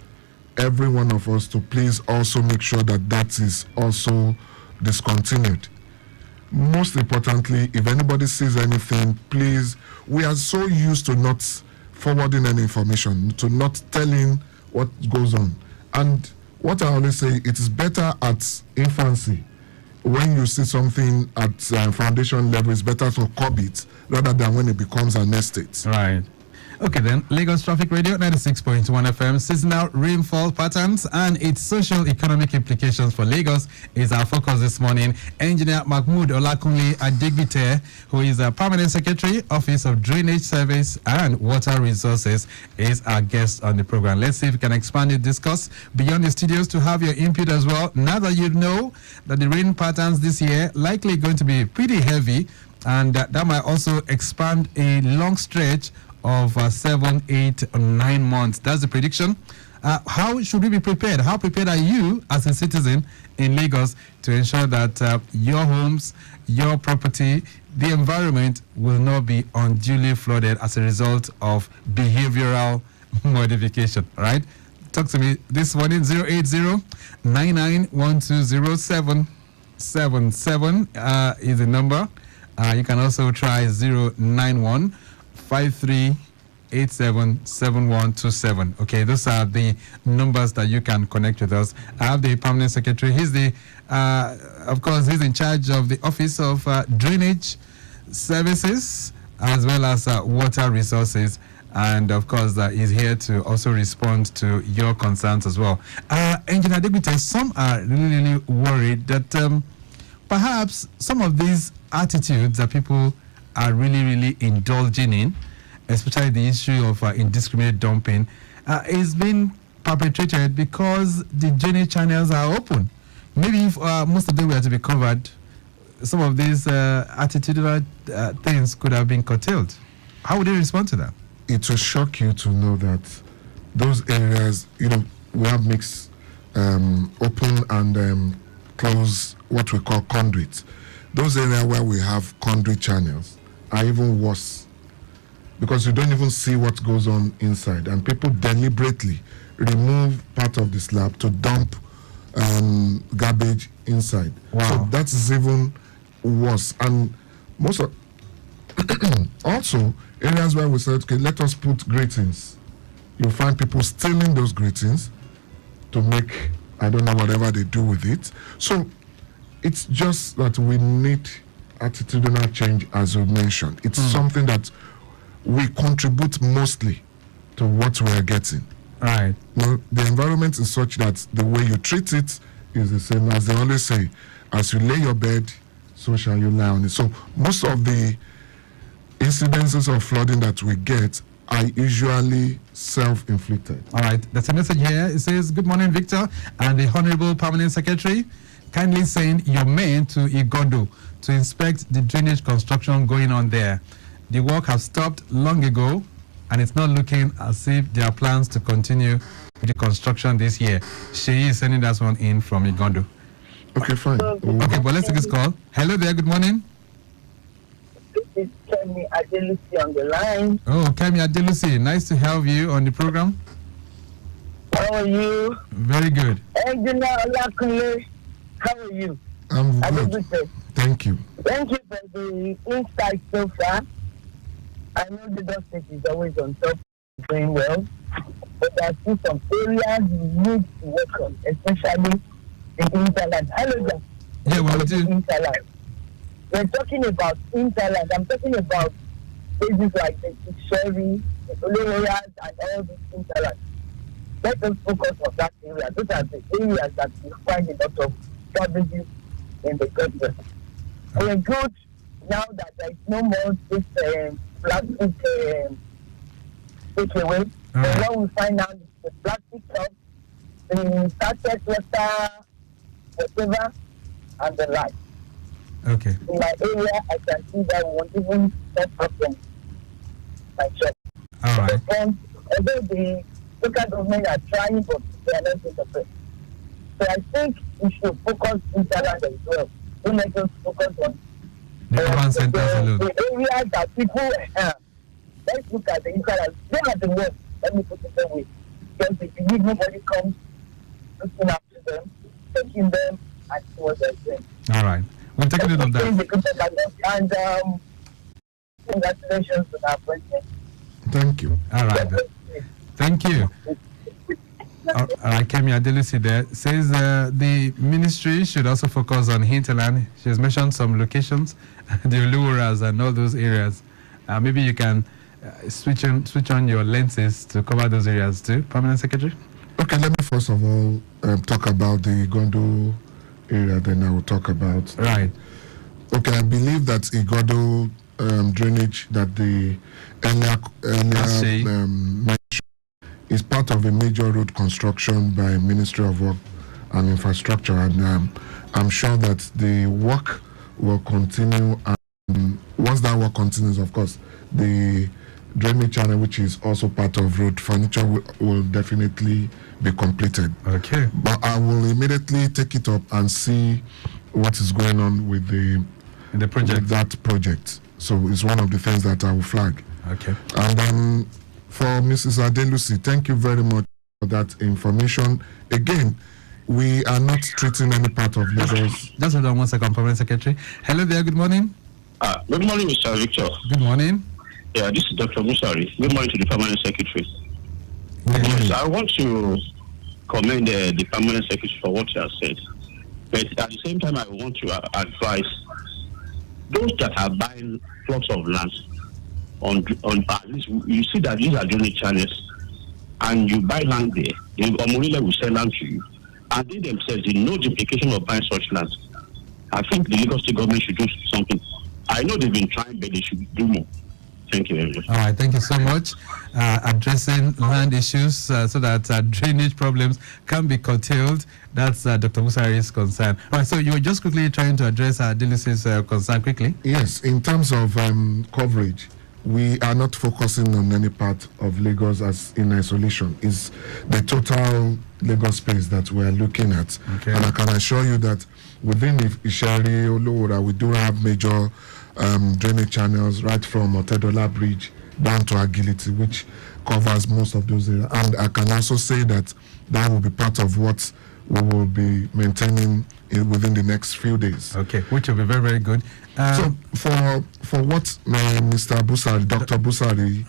every one of us to please also make sure that is also discontinued. Most importantly, if anybody sees anything, please, we are so used to not forwarding any information, to not telling what goes on. And what I always say, it is better at infancy. When you see something at foundation level, it's better to curb it rather than when it becomes an estate. Right. Okay then, Lagos Traffic Radio 96.1 FM, seasonal rainfall patterns and its social economic implications for Lagos is our focus this morning. Engineer Mahmood Olakunle Adegbite, who is a Permanent Secretary, Office of Drainage Service and Water Resources, is our guest on the program. Let's see if we can expand the discuss beyond the studios to have your input as well. Now that you know that the rain patterns this year likely going to be pretty heavy, and that might also expand a long stretch of 7, 8, or 9 months. That's the prediction. How should we be prepared? How prepared are you as a citizen in Lagos to ensure that your homes, your property, the environment will not be unduly flooded as a result of behavioral modification? Right? Talk to me this morning. 080-99120777 is the number. You can also try 091-5387-7127. Okay, those are the numbers that you can connect with us. I have the Permanent Secretary. He's of course, he's in charge of the Office of Drainage Services as well as Water Resources. And of course, he's here to also respond to your concerns as well. Engineer Adegbite, some are really worried that perhaps some of these attitudes that people are really indulging in, especially the issue of indiscriminate dumping, is being perpetrated because the drainage channels are open. Maybe if most of them were to be covered, some of these attitudinal things could have been curtailed. How would you respond to that? It will shock you to know that those areas, we have mixed open and closed, what we call conduits. Those areas where we have conduit channels are even worse because you don't even see what goes on inside, and people deliberately remove part of the slab to dump garbage inside. Wow. So that is even worse. And most of also areas where we said, okay, let us put gratings. You'll find people stealing those gratings to make, I don't know, whatever they do with it. So it's just that we need attitudinal change, as you mentioned. It's something that we contribute mostly to what we are getting. Right. Now, the environment is such that the way you treat it is the same. As they always say, as you lay your bed, so shall you lie on it. So most of the incidences of flooding that we get are usually self-inflicted. All right. There's a message here. It says, "Good morning, Victor and the Honorable Permanent Secretary. Kindly send your men to Igodo to inspect the drainage construction going on there. The work has stopped long ago, and it's not looking as if there are plans to continue with the construction this year." She is sending that one in from Igodo. Okay, fine. Okay, but let's take this call. Hello there. Good morning. This is Kemi Adelusi on the line. Oh, Kemi Adelusi, nice to have you on the program. How are you? Very good. Engineer Olakunle, how are you? I'm good. Thank you. Thank you for the insight so far. I know the state is always on top, doing well, but there are still some areas we need to work on, especially the hinterland. Hello, John. Yeah, well, hinterland. We're talking about hinterland. I'm talking about places like the Sherry, the Oloworas, and all these hinterland. Let us focus on that area. Those are the areas that we find a lot of shortages in the country. We're good now that there is no more this plastic takeaway. So what we find out is the plastic cups, the sachet water, whatever, and the like. Okay. In my area, I can see that we won't even stop from my shop. All right. Although the local government are trying, but they are not doing the best. So I think we should focus hinterland as well. Don't let us focus on the areas that people. Let's look at the hinterland. They are the worst. Let me put it that way. Because if you need nobody comes looking after them, taking them, and see what they're doing. All right. We'll take a note of that. And congratulations to our president. Thank you. All right. Thank you. All right, Kemi Adelusi there says the ministry should also focus on hinterland. She has mentioned some locations, the Uluras and all those areas. Maybe you can switch on your lenses to cover those areas too, Permanent Secretary. Okay, let me first of all talk about the Igodo area, then I will talk about. Right. Okay, I believe that Igodo drainage that the earlier mentioned is part of a major road construction by Ministry of Work and Infrastructure, and I'm sure that the work will continue. And once that work continues, of course, the drainage channel, which is also part of road furniture, will definitely be completed. Okay. But I will immediately take it up and see what is going on with the project. With that project. So it's one of the things that I will flag. Okay. And for Mrs. Adelusi, thank you very much for that information. Again, we are not treating any part of Lagos. Just hold on 1 second, Permanent Secretary. Hello there, good morning. Good morning, Mr. Victor. Good morning. Yeah, this is Dr. Musari. Good morning to the Permanent Secretary. Yes, I want to commend the Permanent Secretary for what he has said. But at the same time, I want to advise those that are buying plots of land on at least you see that these are drainage channels, and you buy land there, the Omorila will sell land to you, and they themselves they know the implication of buying such land. I think the Lagos State government should do something. I know they've been trying, but they should do more. Thank you very much. All right, thank you so much. Addressing land issues so that drainage problems can be curtailed. That's Dr. Musari's concern. All right, so you were just quickly trying to address Adelusi's concern quickly. Yes, in terms of coverage, we are not focusing on any part of Lagos as in isolation. It's the total Lagos space that we are looking at. Okay. And I can assure you that within Ishari, Olowora, we do have major drainage channels right from Otedola Bridge down to Agility, which covers most of those areas. And I can also say that that will be part of what we will be maintaining within the next few days. Okay, which will be very, very good. So for what Mr. Busari, Dr. Busari,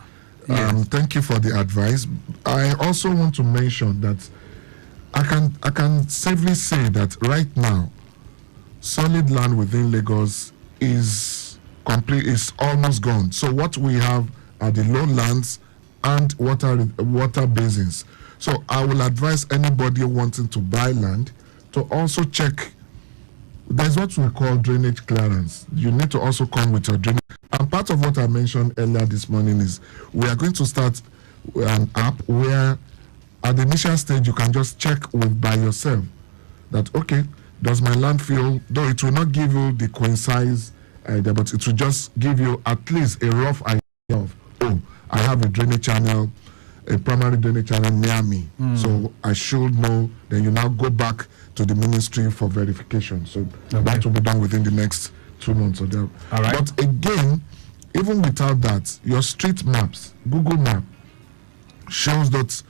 yes. Thank you for the advice. I also want to mention that I can safely say that right now solid land within Lagos is almost gone. So what we have are the lowlands and water basins. So I will advise anybody wanting to buy land to also check. There's what we call drainage clearance. You need to also come with your drainage. And part of what I mentioned earlier this morning is we are going to start an app where at the initial stage you can just check by yourself that, okay, does my landfill, though it will not give you the coincides idea, but it will just give you at least a rough idea of, oh, I have a drainage channel, a primary drainage channel near me. So I should know. Then you now go back to the ministry for verification. So that will be done within the next 2 months or there. All right. But again, even without that, your street maps, Google Map, shows those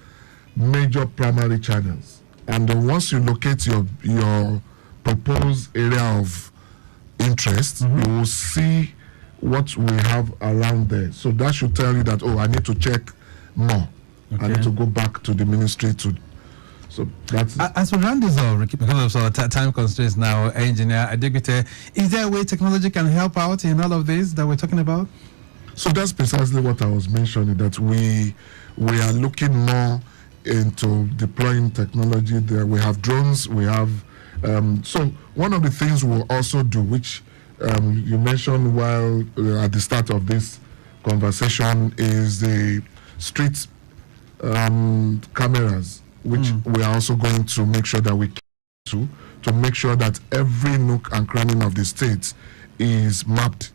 major primary channels. And then once you locate your proposed area of interest, you will see what we have around there. So that should tell you that, oh, I need to check more. I need to go back to the ministry to. So that's. As we round this off, because of time constraints now, Engineer Adegbite, is there a way technology can help out in all of this that we're talking about? So that's precisely what I was mentioning, that we are looking more into deploying technology there. We have drones, we have. So one of the things we'll also do, which you mentioned while at the start of this conversation, is the street cameras, which we are also going to make sure that we to make sure that every nook and cranny of the state is mapped.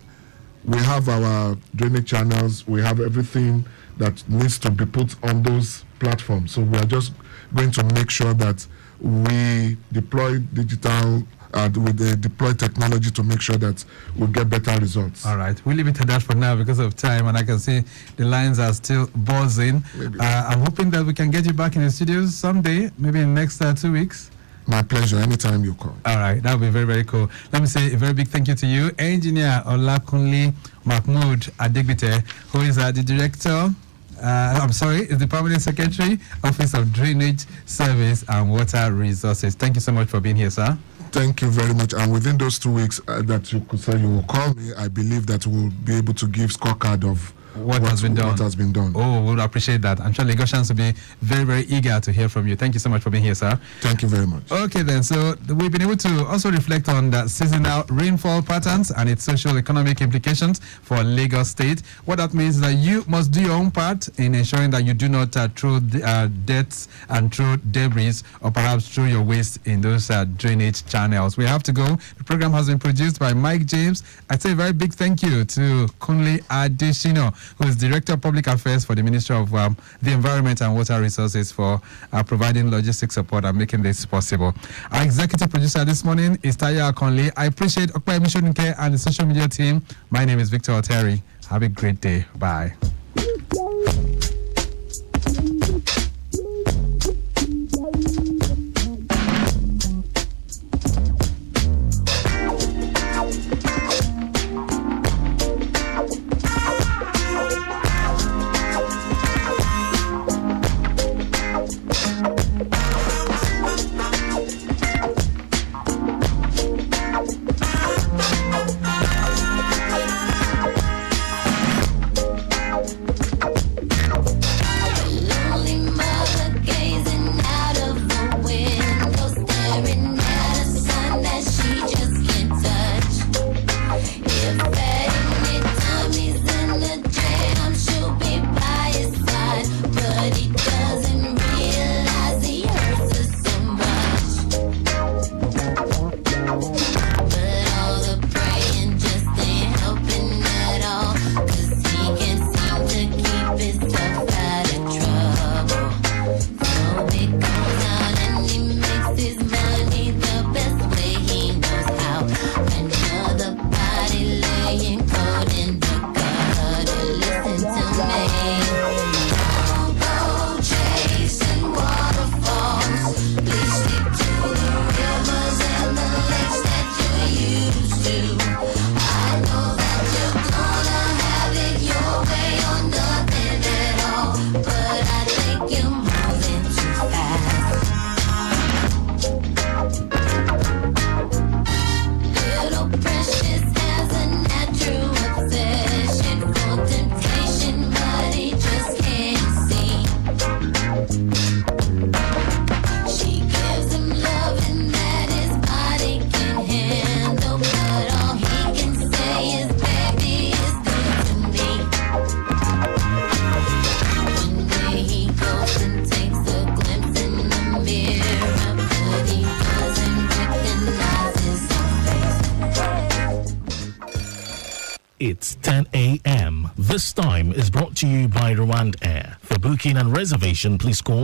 We have our drainage channels, we have everything that needs to be put on those platforms. So we are just going to make sure that we deploy digital, deploy technology to make sure that we get better results. All right, we'll leave it at that for now because of time, and I can see the lines are still buzzing. I'm hoping that we can get you back in the studios someday, maybe in the next 2 weeks. My pleasure, anytime you call. All right, that would be very, very cool. Let me say a very big thank you to you, Engineer Olakunle Mahmood Adegbite, who is the director. Is the Permanent Secretary, Office of Drainage Service and Water Resources. Thank you so much for being here, sir. Thank you very much. And within those 2 weeks that you could say you will call me, I believe that we'll be able to give scorecard of what has been done. Oh, we'll appreciate that. I'm sure Lagosians will be very, very eager to hear from you. Thank you so much for being here, sir. Thank you very much. Okay, then. So we've been able to also reflect on the seasonal rainfall patterns and its social economic implications for Lagos State. What that means is that you must do your own part in ensuring that you do not throw deaths and throw debris or perhaps throw your waste in those drainage channels. We have to go. The program has been produced by Mike James. I say a very big thank you to Kunle Adeshino, who is Director of Public Affairs for the Ministry of the Environment and Water Resources, for providing logistic support and making this possible. Our executive producer this morning is Taya Akonle. I appreciate Okpa Emishoninke and the social media team. My name is Victor Oteri. Have a great day. Bye. It's 10 a.m. This time is brought to you by Rwand Air. For booking and reservation, please call